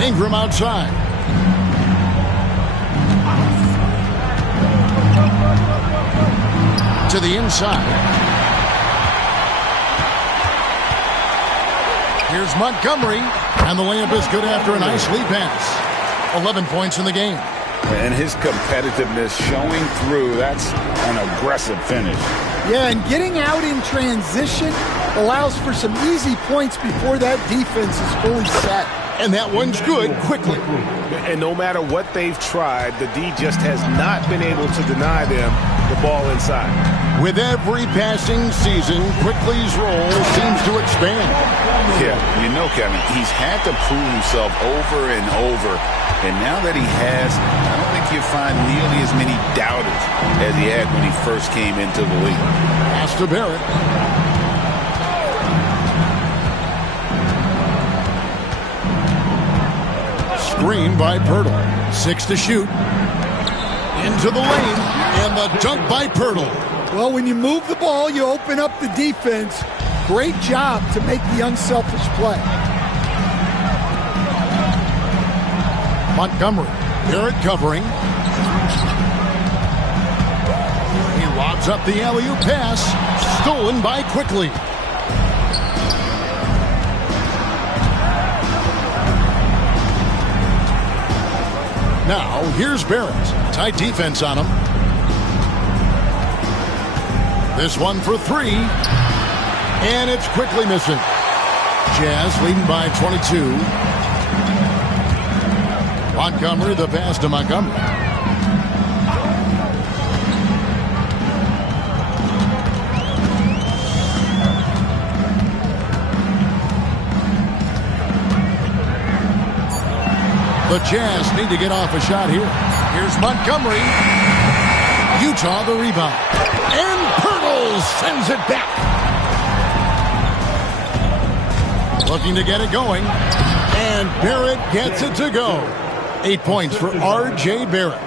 Ingram outside. To the inside. Here's Montgomery, and the layup is good after a nice lead pass. 11 points in the game. And his competitiveness showing through. That's an aggressive finish. Yeah, and getting out in transition allows for some easy points before that defense is fully set. And that one's good quickly. And no matter what they've tried, the D just has not been able to deny them the ball inside. With every passing season, Quickly's role seems to expand. Yeah, you know, Kevin, he's had to prove himself over and over. And now that he has, I don't think you'll find nearly as many doubters as he had when he first came into the league. Pass to Barrett. Screen by Pirtle. 6 to shoot. Into the lane. And the dunk by Pirtle. Well, when you move the ball, you open up the defense. Great job to make the unselfish play. Montgomery. Barrett covering. He lobs up the alley-oop pass. Stolen by Quickly. Now, here's Barrett. Tight defense on him. This one for 3. And it's Quickly missing. Jazz leading by 22. Montgomery, the pass to Montgomery. The Jazz need to get off a shot here. Here's Montgomery. Utah the rebound. And Pirtle sends it back. Looking to get it going. And Barrett gets it to go. 8 points for R.J. Barrett.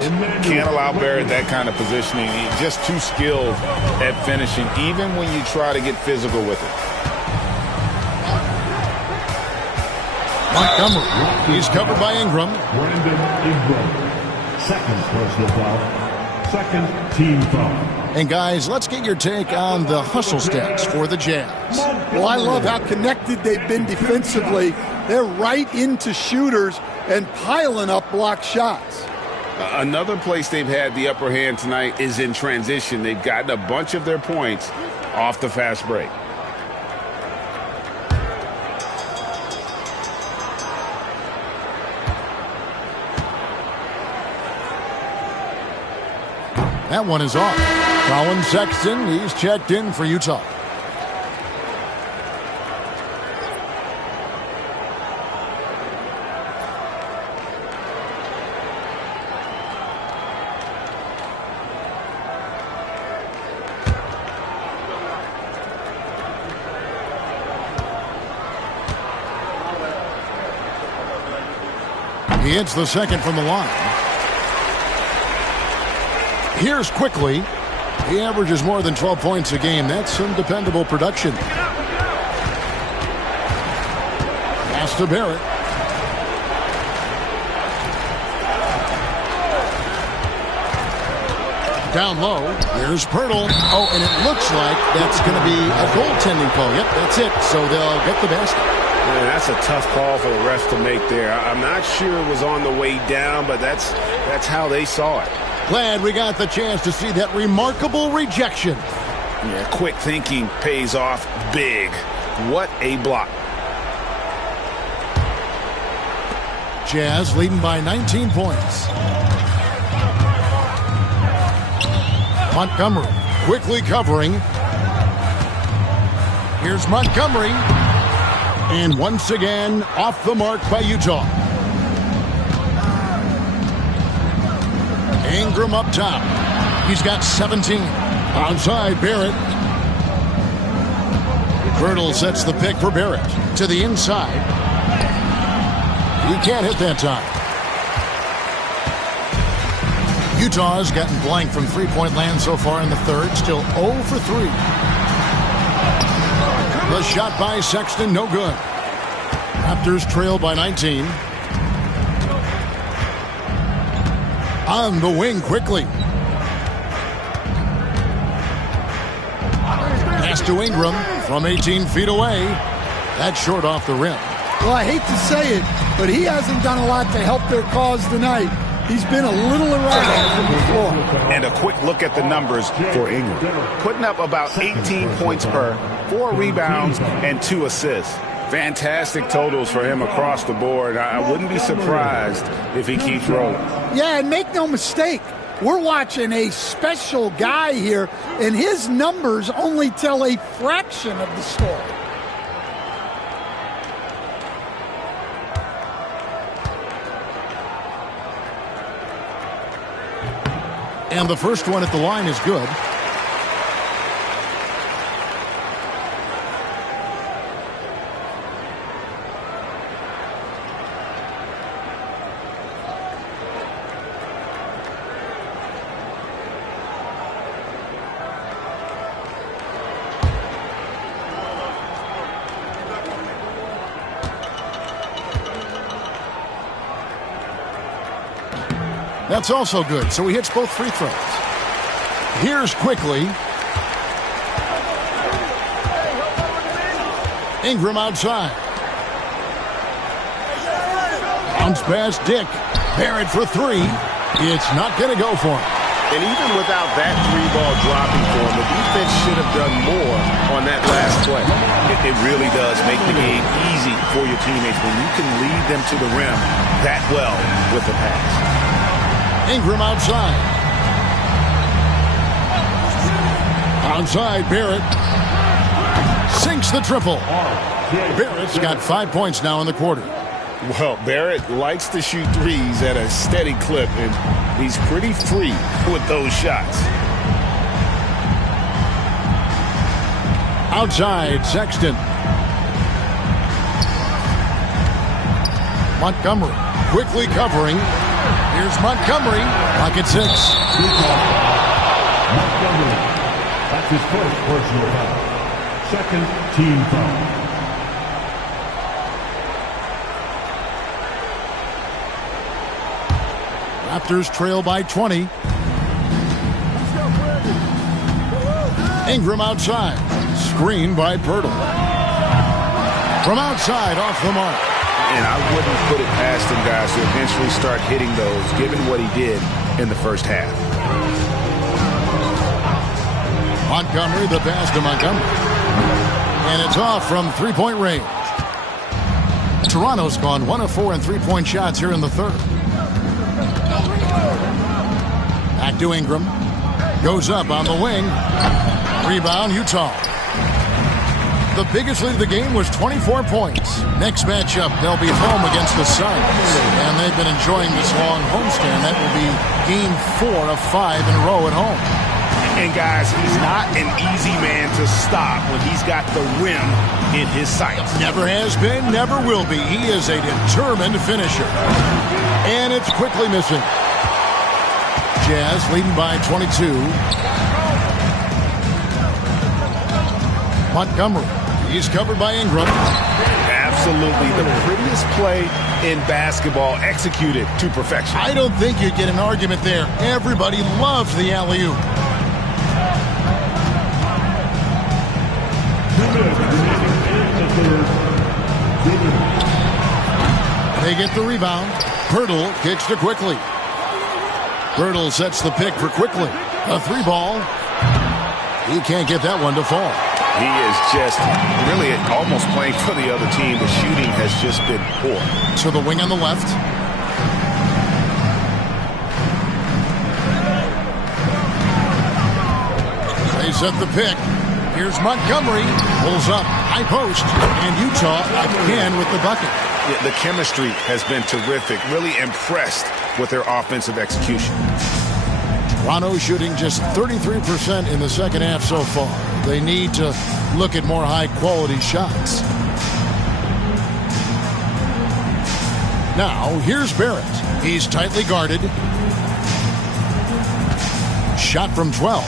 Can't allow Barrett that kind of positioning. He's just too skilled at finishing, even when you try to get physical with it. Montgomery. He's covered by Ingram. Brandon Ingram. Second personal foul. Second team foul. And guys, let's get your take on the hustle stats for the Jazz. Well, I love how connected they've been defensively. They're right into shooters and piling up block shots. Another place they've had the upper hand tonight is in transition. They've gotten a bunch of their points off the fast break. That one is off. Colin Sexton, he's checked in for Utah. He hits the second from the line. Here's Quickly. He averages more than 12 points a game. That's some dependable production. Pass to Barrett. Down low. Here's Pirtle. Oh, and it looks like that's going to be a goaltending call. Yep, that's it. So they'll get the basket. Man, that's a tough call for the refs to make there. I'm not sure it was on the way down, but that's how they saw it. Glad we got the chance to see that remarkable rejection. Yeah, quick thinking pays off big. What a block. Jazz leading by 19 points. Montgomery quickly covering. Here's Montgomery. And once again, off the mark by Utah. Ingram up top. He's got 17. Outside, Barrett. Pirtle sets the pick for Barrett. To the inside. He can't hit that time. Utah's gotten blank from three-point land so far in the third. Still 0 for 3. The shot by Sexton, no good. Raptors trail by 19. On the wing quickly. Pass to Ingram from 18 feet away. That's short off the rim. Well, I hate to say it, but he hasn't done a lot to help their cause tonight. He's been a little erratic from the floor. And a quick look at the numbers for Ingram. Putting up about 18 points per, 4 rebounds, and 2 assists. Fantastic totals for him across the board. I wouldn't be surprised if he keeps rolling. Yeah, and make no mistake, we're watching a special guy here, and his numbers only tell a fraction of the story. And the first one at the line is good. That's also good, so he hits both free throws. Here's Quickly. Ingram outside. Bounce pass Dick. Barrett for 3. It's not going to go for him. And even without that 3-ball dropping for him, the defense should have done more on that last play. It really does make the game easy for your teammates when you can lead them to the rim that well with the pass. Ingram outside. Outside, Barrett. Sinks the triple. Barrett's got 5 points now in the quarter. Well, Barrett likes to shoot threes at a steady clip, and he's pretty free with those shots. Outside, Sexton. Montgomery quickly covering. Here's Montgomery. Pocket 6. Montgomery. That's his first personal foul. Second team foul. Raptors trail by 20. Ingram outside. Screen by Pirtle. From outside, off the mark. And I wouldn't put it past him, guys, to eventually start hitting those, given what he did in the first half. Montgomery, the pass to Montgomery. And it's off from three-point range. Toronto's gone 1 of 4 in three-point shots here in the third. Back to Ingram. Goes up on the wing. Rebound, Utah. The biggest lead of the game was 24 points. Next matchup, they'll be home against the Suns. And they've been enjoying this long homestand. That will be game 4 of 5 in a row at home. And, guys, he's not an easy man to stop when he's got the rim in his sights. Never has been, never will be. He is a determined finisher. And it's quickly missing. Jazz leading by 22. Montgomery. He's covered by Ingram. Absolutely the prettiest play in basketball, executed to perfection. I don't think you'd get an argument there. Everybody loves the alley-oop. They get the rebound. Pirtle kicks to Quickly. Pirtle sets the pick for Quickly. A 3-ball. He can't get that one to fall. He is just really almost playing for the other team. The shooting has just been poor. To the wing on the left. They set the pick. Here's Montgomery. Pulls up. High post. And Utah again with the bucket. Yeah, the chemistry has been terrific. Really impressed with their offensive execution. Toronto shooting just 33% in the second half so far. They need to look at more high-quality shots. Now, here's Barrett. He's tightly guarded. Shot from 12.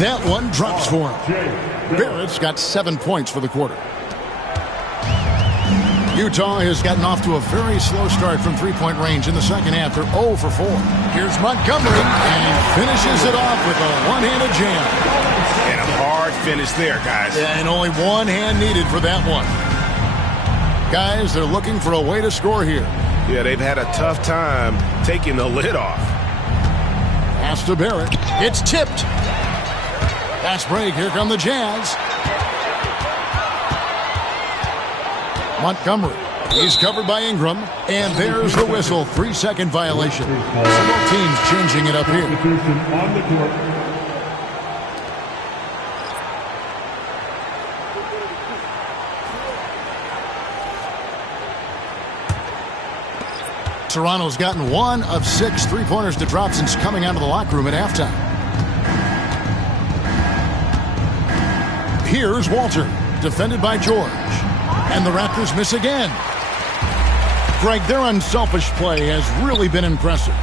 That one drops for him. Barrett's got 7 points for the quarter. Utah has gotten off to a very slow start from three-point range in the second half. They're 0 for 4. Here's Montgomery, and he finishes it off with a one-handed jam. And a hard finish there, guys. And only one hand needed for that one. Guys, they're looking for a way to score here. Yeah, they've had a tough time taking the lid off. Pass to Barrett. It's tipped. Fast break. Here come the Jazz. Montgomery. He's covered by Ingram. And there's the whistle. 3-second violation. Both teams changing it up here. On the court. Toronto's gotten 1 of 6 three-pointers to drop since coming out of the locker room at halftime. Here's Walter, defended by George. And the Raptors miss again. Greg, their unselfish play has really been impressive.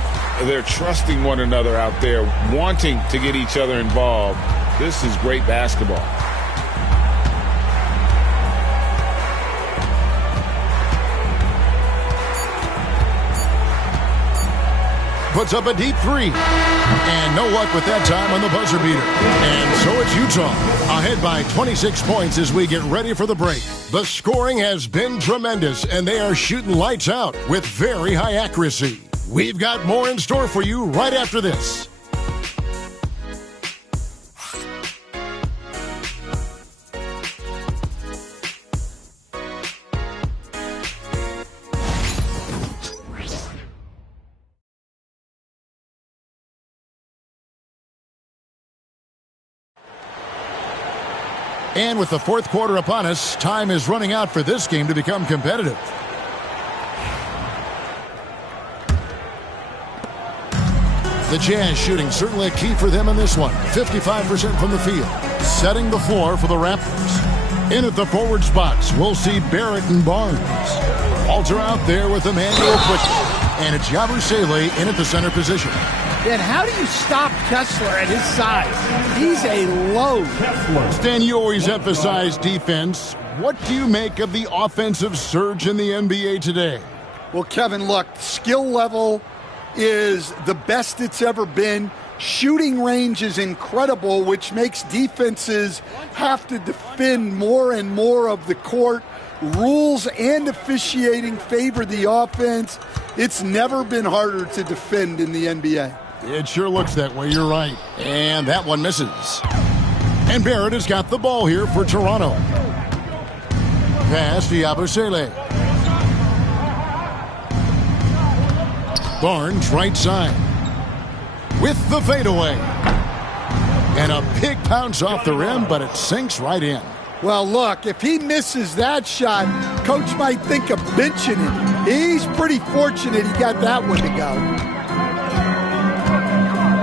They're trusting one another out there, wanting to get each other involved. This is great basketball. Puts up a deep 3. And no luck with that time on the buzzer beater. And so it's Utah, ahead by 26 points as we get ready for the break. The scoring has been tremendous, and they are shooting lights out with very high accuracy. We've got more in store for you right after this. And with the fourth quarter upon us, time is running out for this game to become competitive. The Jazz shooting certainly a key for them in this one. 55% from the field, setting the floor for the Raptors. In at the forward spots, we'll see Barrett and Barnes. Walter out there with Emmanuel Quickly. And it's Yabusele in at the center position. And how do you stop Kessler at his size? He's a load. Stan, you always emphasize defense. What do you make of the offensive surge in the NBA today? Well, Kevin, look, skill level is the best it's ever been. Shooting range is incredible, which makes defenses have to defend more and more of the court. Rules and officiating favor the offense. It's never been harder to defend in the NBA. It sure looks that way, you're right. And that one misses. And Barrett has got the ball here for Toronto. Pass to Yabusele. Barnes right side. With the fadeaway. And a big pounce off the rim, but it sinks right in. Well, look, if he misses that shot, coach might think of benching him. He's pretty fortunate he got that one to go.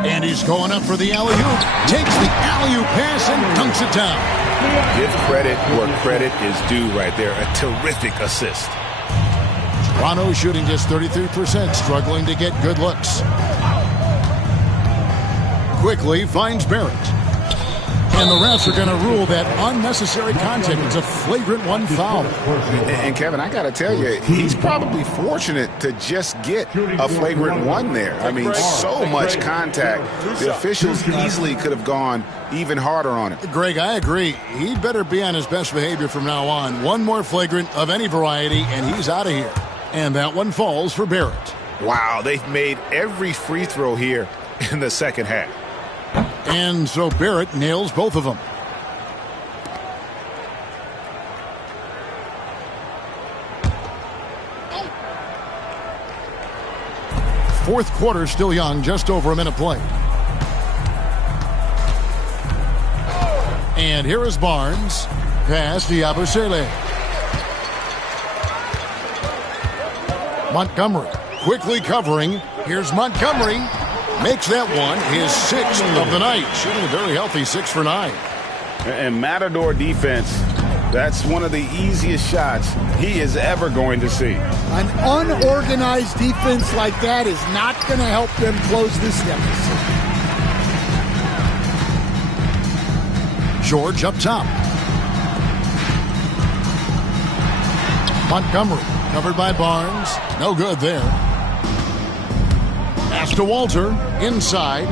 And he's going up for the alley-oop. Takes the alley-oop pass and dunks it down. Give credit where credit is due right there. A terrific assist. Toronto shooting just 33%, struggling to get good looks. Quickly finds Barrett. And the refs are going to rule that unnecessary contact. It's a flagrant one foul. And Kevin, I got to tell you, he's probably fortunate to just get a flagrant one there. I mean, so much contact. The officials easily could have gone even harder on it. Greg, I agree. He'd better be on his best behavior from now on. One more flagrant of any variety, and he's out of here. And that one falls for Barrett. Wow, they've made every free throw here in the second half. And so Barrett nails both of them. Fourth quarter still young, just over a minute played. And here is Barnes. Pass to Yabusele. Montgomery quickly covering. Here's Montgomery. Makes that one his sixth of the night. Shooting a very healthy 6 for 9. And Matador defense, that's one of the easiest shots he is ever going to see. An unorganized defense like that is not going to help them close this deficit. George up top. Montgomery covered by Barnes. No good there. Pass to Walter, inside.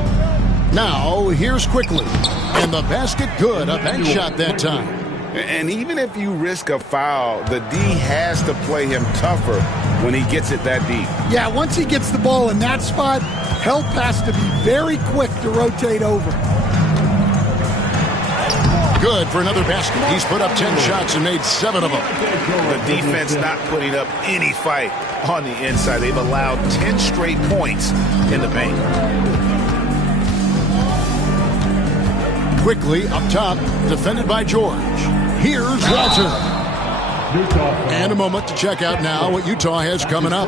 Now, here's Quickly. And the basket good, a bench shot that time. And even if you risk a foul, the D has to play him tougher when he gets it that deep. Yeah, once he gets the ball in that spot, help has to be very quick to rotate over. Good for another basket. He's put up 10 shots and made 7 of them. The defense not putting up any fight on the inside. They've allowed 10 straight points in the paint. Quickly up top, defended by George. Here's Walter. And a moment to check out now what Utah has coming up.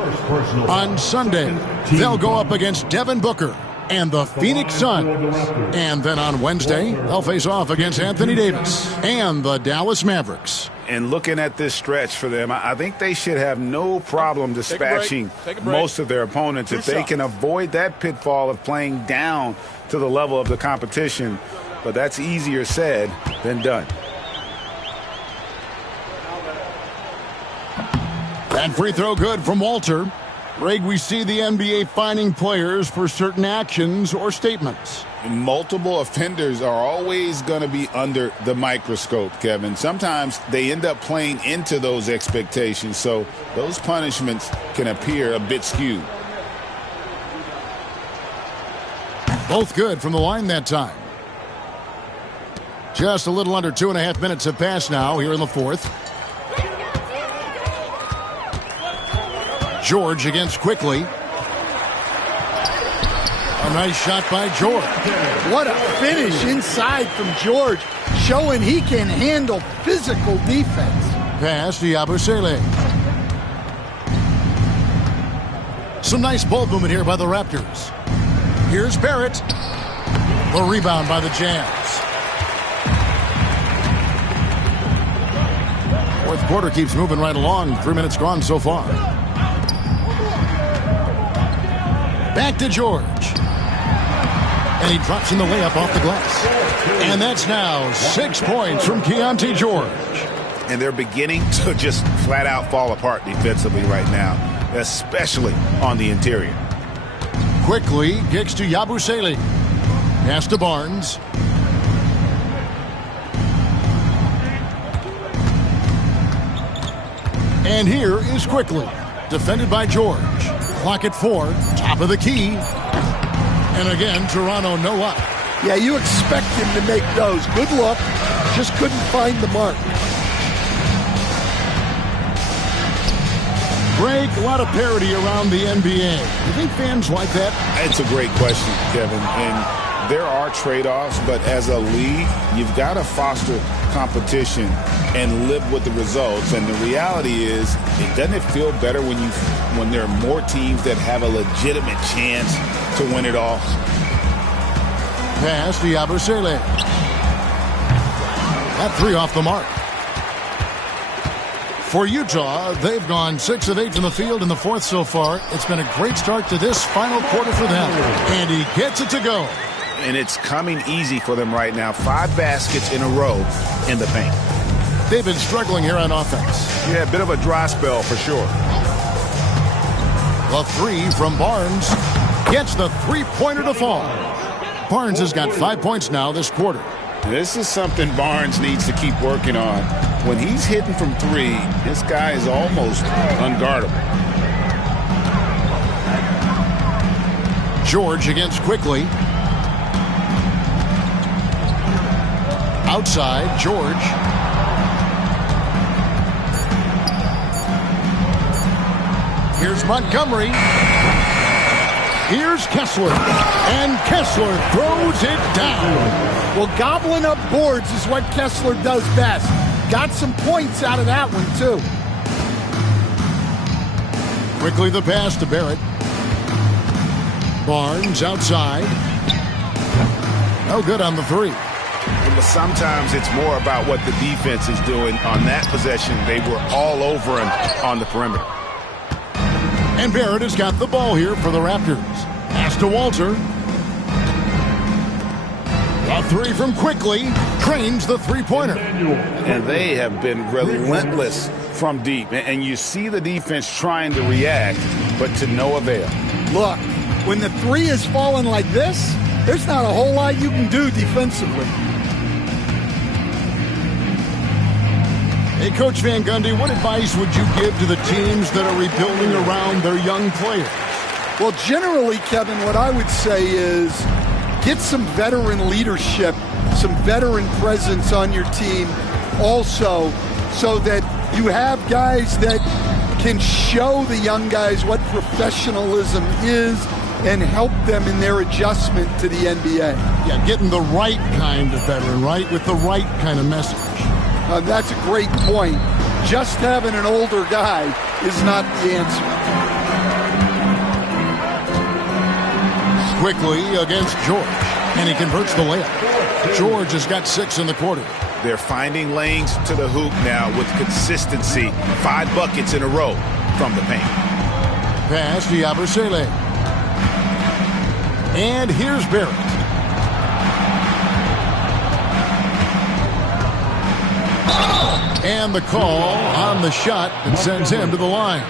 On Sunday, they'll go up against Devin Booker and the Phoenix Suns. And then on Wednesday, they'll face off against Anthony Davis and the Dallas Mavericks. And looking at this stretch for them, I think they should have no problem dispatching most of their opponents if they can avoid that pitfall of playing down to the level of the competition. But that's easier said than done. That free throw good from Walter. Greg, we see the NBA fining players for certain actions or statements. Multiple offenders are always going to be under the microscope, Kevin. Sometimes they end up playing into those expectations, so those punishments can appear a bit skewed. Both good from the line that time. Just a little under 2.5 minutes have passed now here in the fourth. George against Quickly. A nice shot by George. What a finish inside from George, showing he can handle physical defense. Pass to Yabusele. Some nice ball movement here by the Raptors. Here's Barrett. The rebound by the Jazz. Fourth quarter keeps moving right along. 3 minutes gone so far. Back to George. And he drops in the layup off the glass. And that's now 6 points from Keontae George. And they're beginning to just flat out fall apart defensively right now, especially on the interior. Quickly kicks to Yabusele. Pass to Barnes. And here is Quickly. Defended by George. Clock at 4. Top of the key. And again, Toronto no up. Yeah, you expect him to make those. Good look. Just couldn't find the mark. Greg, a lot of parity around the NBA. You think fans like that? It's a great question, Kevin. And there are trade-offs, but as a league, you've got to foster competition and live with the results. And the reality is, doesn't it feel better when there are more teams that have a legitimate chance to win it all? Pass to Yabusele. That 3 off the mark. For Utah, they've gone 6 of 8 from the field in the fourth so far. It's been a great start to this final quarter for them. And he gets it to go. And it's coming easy for them right now. 5 baskets in a row in the paint. They've been struggling here on offense. Yeah, a bit of a dry spell for sure. The 3 from Barnes gets the three-pointer to fall. Barnes has got 5 points now this quarter. This is something Barnes needs to keep working on. When he's hitting from 3, this guy is almost unguardable. George against Quickly. Outside, George. Here's Montgomery. Here's Kessler. And Kessler throws it down. Well, gobbling up boards is what Kessler does best. Got some points out of that one, too. Quickly the pass to Barrett. Barnes outside. No good on the 3. But sometimes it's more about what the defense is doing. On that possession, they were all over him on the perimeter. And Barrett has got the ball here for the Raptors. Pass to Walter. A 3 from Quickly trains the three-pointer. And they have been relentless from deep. And you see the defense trying to react, but to no avail. Look, when the 3 is falling like this, there's not a whole lot you can do defensively. Hey, Coach Van Gundy, what advice would you give to the teams that are rebuilding around their young players? Well, generally, Kevin, what I would say is get some veteran leadership, some veteran presence on your team also, so that you have guys that can show the young guys what professionalism is and help them in their adjustment to the NBA. Yeah, getting the right kind of veteran, right, with the right kind of message. That's a great point. Just having an older guy is not the answer. Quickly against George, and he converts the layup. George has got 6 in the quarter. They're finding lanes to the hoop now with consistency. 5 buckets in a row from the paint. Pass to Yabusele. And here's Barrett. And the call on the shot that sends him to the line.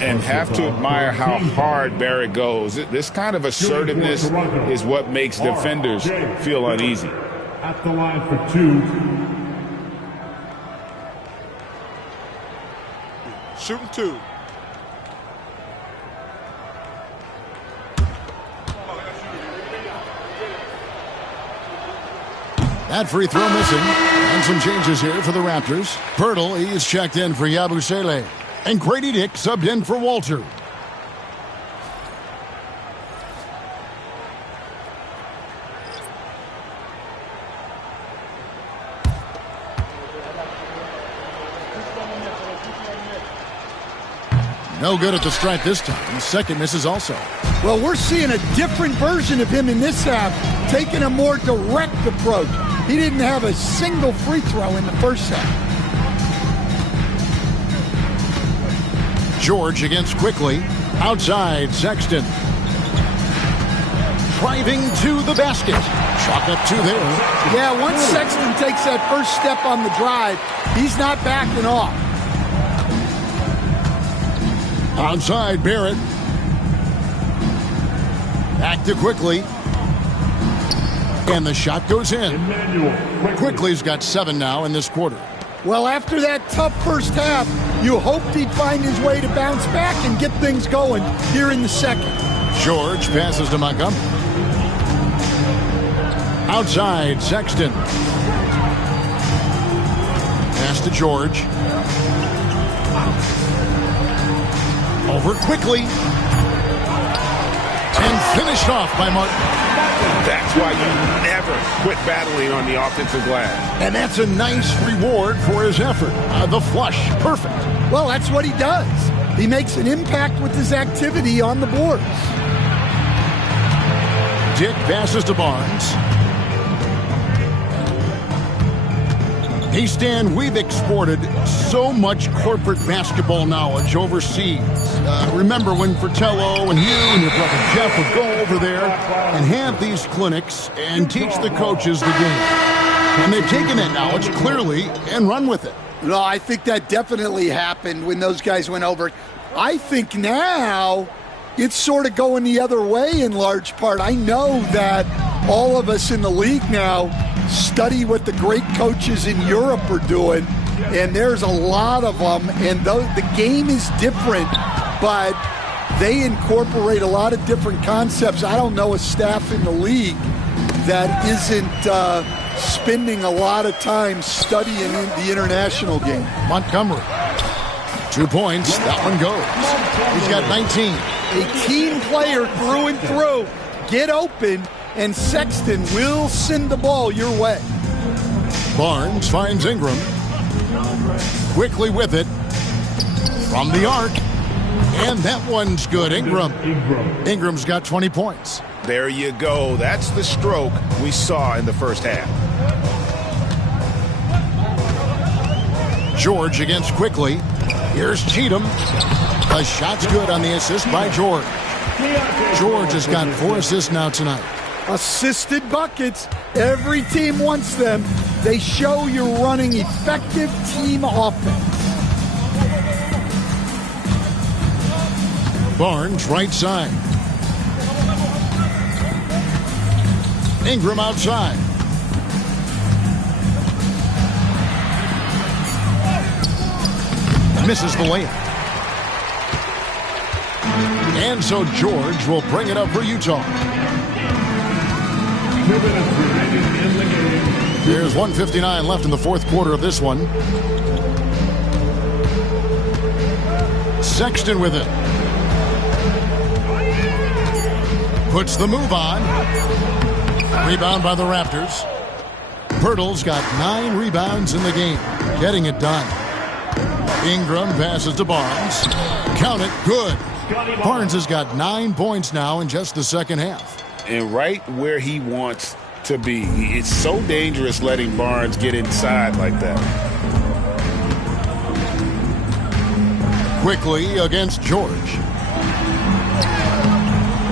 And have to admire how hard Barrett goes. This kind of assertiveness is what makes defenders feel uneasy. At the line for 2. Shooting 2. That free throw missing. And some changes here for the Raptors. Pirtle, he's checked in for Yabusele. And Grady Dick subbed in for Walter. No good at the stripe this time. The second misses also. Well, we're seeing a different version of him in this half, taking a more direct approach. He didn't have a single free throw in the first half. George against Quickly. Outside, Sexton. driving to the basket. Chalk up 2 there. Yeah, once Sexton takes that first step on the drive, he's not backing off. Outside, Barrett. Back to Quickly. And the shot goes in. Quickly's got 7 now in this quarter. Well, after that tough first half, you hoped he'd find his way to bounce back and get things going here in the second. George passes to Montgomery. Outside, Sexton. Pass to George. Over Quickly. And finished off by Martin. That's why you never quit battling on the offensive glass. And that's a nice reward for his effort. The flush, perfect. Well, that's what he does. He makes an impact with his activity on the boards. Dick passes to Barnes. Hey, Stan, we've exported so much corporate basketball knowledge overseas. Remember when Fratello and you and your brother Jeff would go over there and have these clinics and teach the coaches the game. And they've taken that knowledge clearly and run with it. No, I think that definitely happened when those guys went over. I think now it's sort of going the other way in large part. I know that all of us in the league now study what the great coaches in Europe are doing, and there's a lot of them, and the game is different, but they incorporate a lot of different concepts. I don't know a staff in the league that isn't spending a lot of time studying the international game. Montgomery, 2 points, that one goes. He's got 19. A team player through and through. Get open, and Sexton will send the ball your way. Barnes finds Ingram. Quickly with it. From the arc. And that one's good. Ingram's got 20 points. There you go. That's the stroke we saw in the first half. George against Quickly. Here's Cheatham. The shot's good on the assist by George. George has got 4 assists now tonight. Assisted buckets. Every team wants them. They show you're running effective team offense. Barnes right side. Ingram outside. Misses the layup. And so George will bring it up for Utah. 2 minutes remaining in the game. There's 1:59 left in the fourth quarter of this one. Sexton with it. Puts the move on. Rebound by the Raptors. Pirtle's got 9 rebounds in the game. Getting it done. Ingram passes to Barnes. Count it. Good. Barnes has got 9 points now in just the second half. And right where he wants to be. It's so dangerous letting Barnes get inside like that. Quickly against George.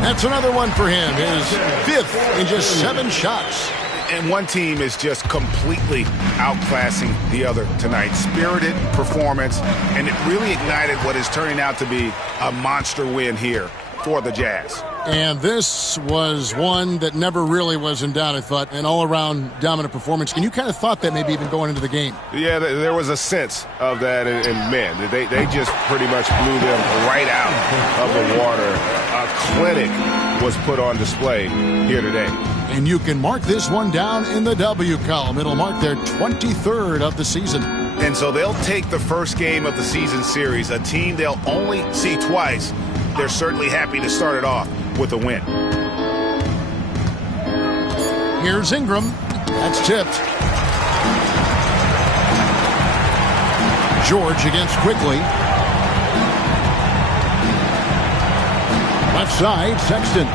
That's another one for him. His 5th in just 7 shots. And one team is just completely outclassing the other tonight. Spirited performance, and it really ignited what is turning out to be a monster win here for the Jazz. And this was one that never really was in doubt, I thought, an all-around dominant performance. And you kind of thought that maybe even going into the game. Yeah, there was a sense of that, and man, they just pretty much blew them right out of the water. A clinic was put on display here today. And you can mark this one down in the W column. It'll mark their 23rd of the season. And so they'll take the first game of the season series, a team they'll only see twice. They're certainly happy to start it off with a win. Here's Ingram. That's tipped. George against Quickly. Left side, Sexton.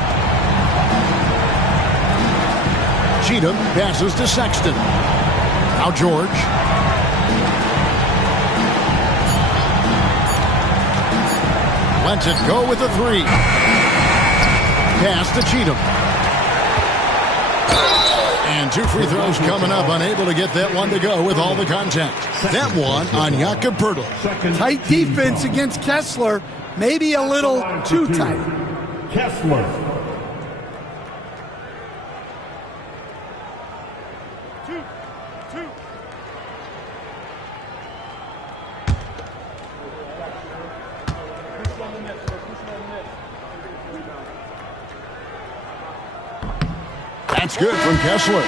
Cheatham passes to Sexton. Now George. Lets it go with a 3. Pass to Cheatham. And 2 free throws coming up, unable to get that one to go with all the contact. That one on Jakob Poeltl. Tight defense against Kessler, maybe a little too tight. Kessler. That's good from Kessler.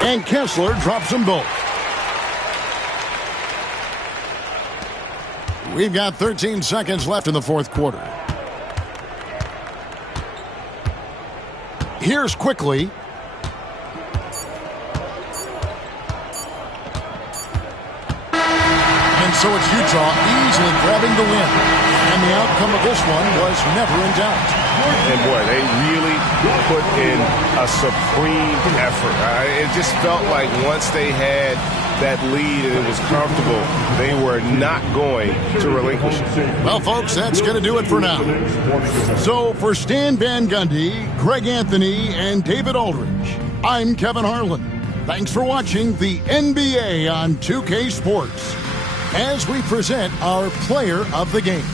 And Kessler drops them both. We've got 13 seconds left in the fourth quarter. Here's Quickly. And so it's Utah easily grabbing the win. And the outcome of this one was never in doubt. And boy, they really put in a supreme effort. It just felt like once they had that lead and it was comfortable, they were not going to relinquish it. Well, folks, that's going to do it for now. So for Stan Van Gundy, Greg Anthony, and David Aldridge, I'm Kevin Harlan. Thanks for watching the NBA on 2K Sports as we present our Player of the Game.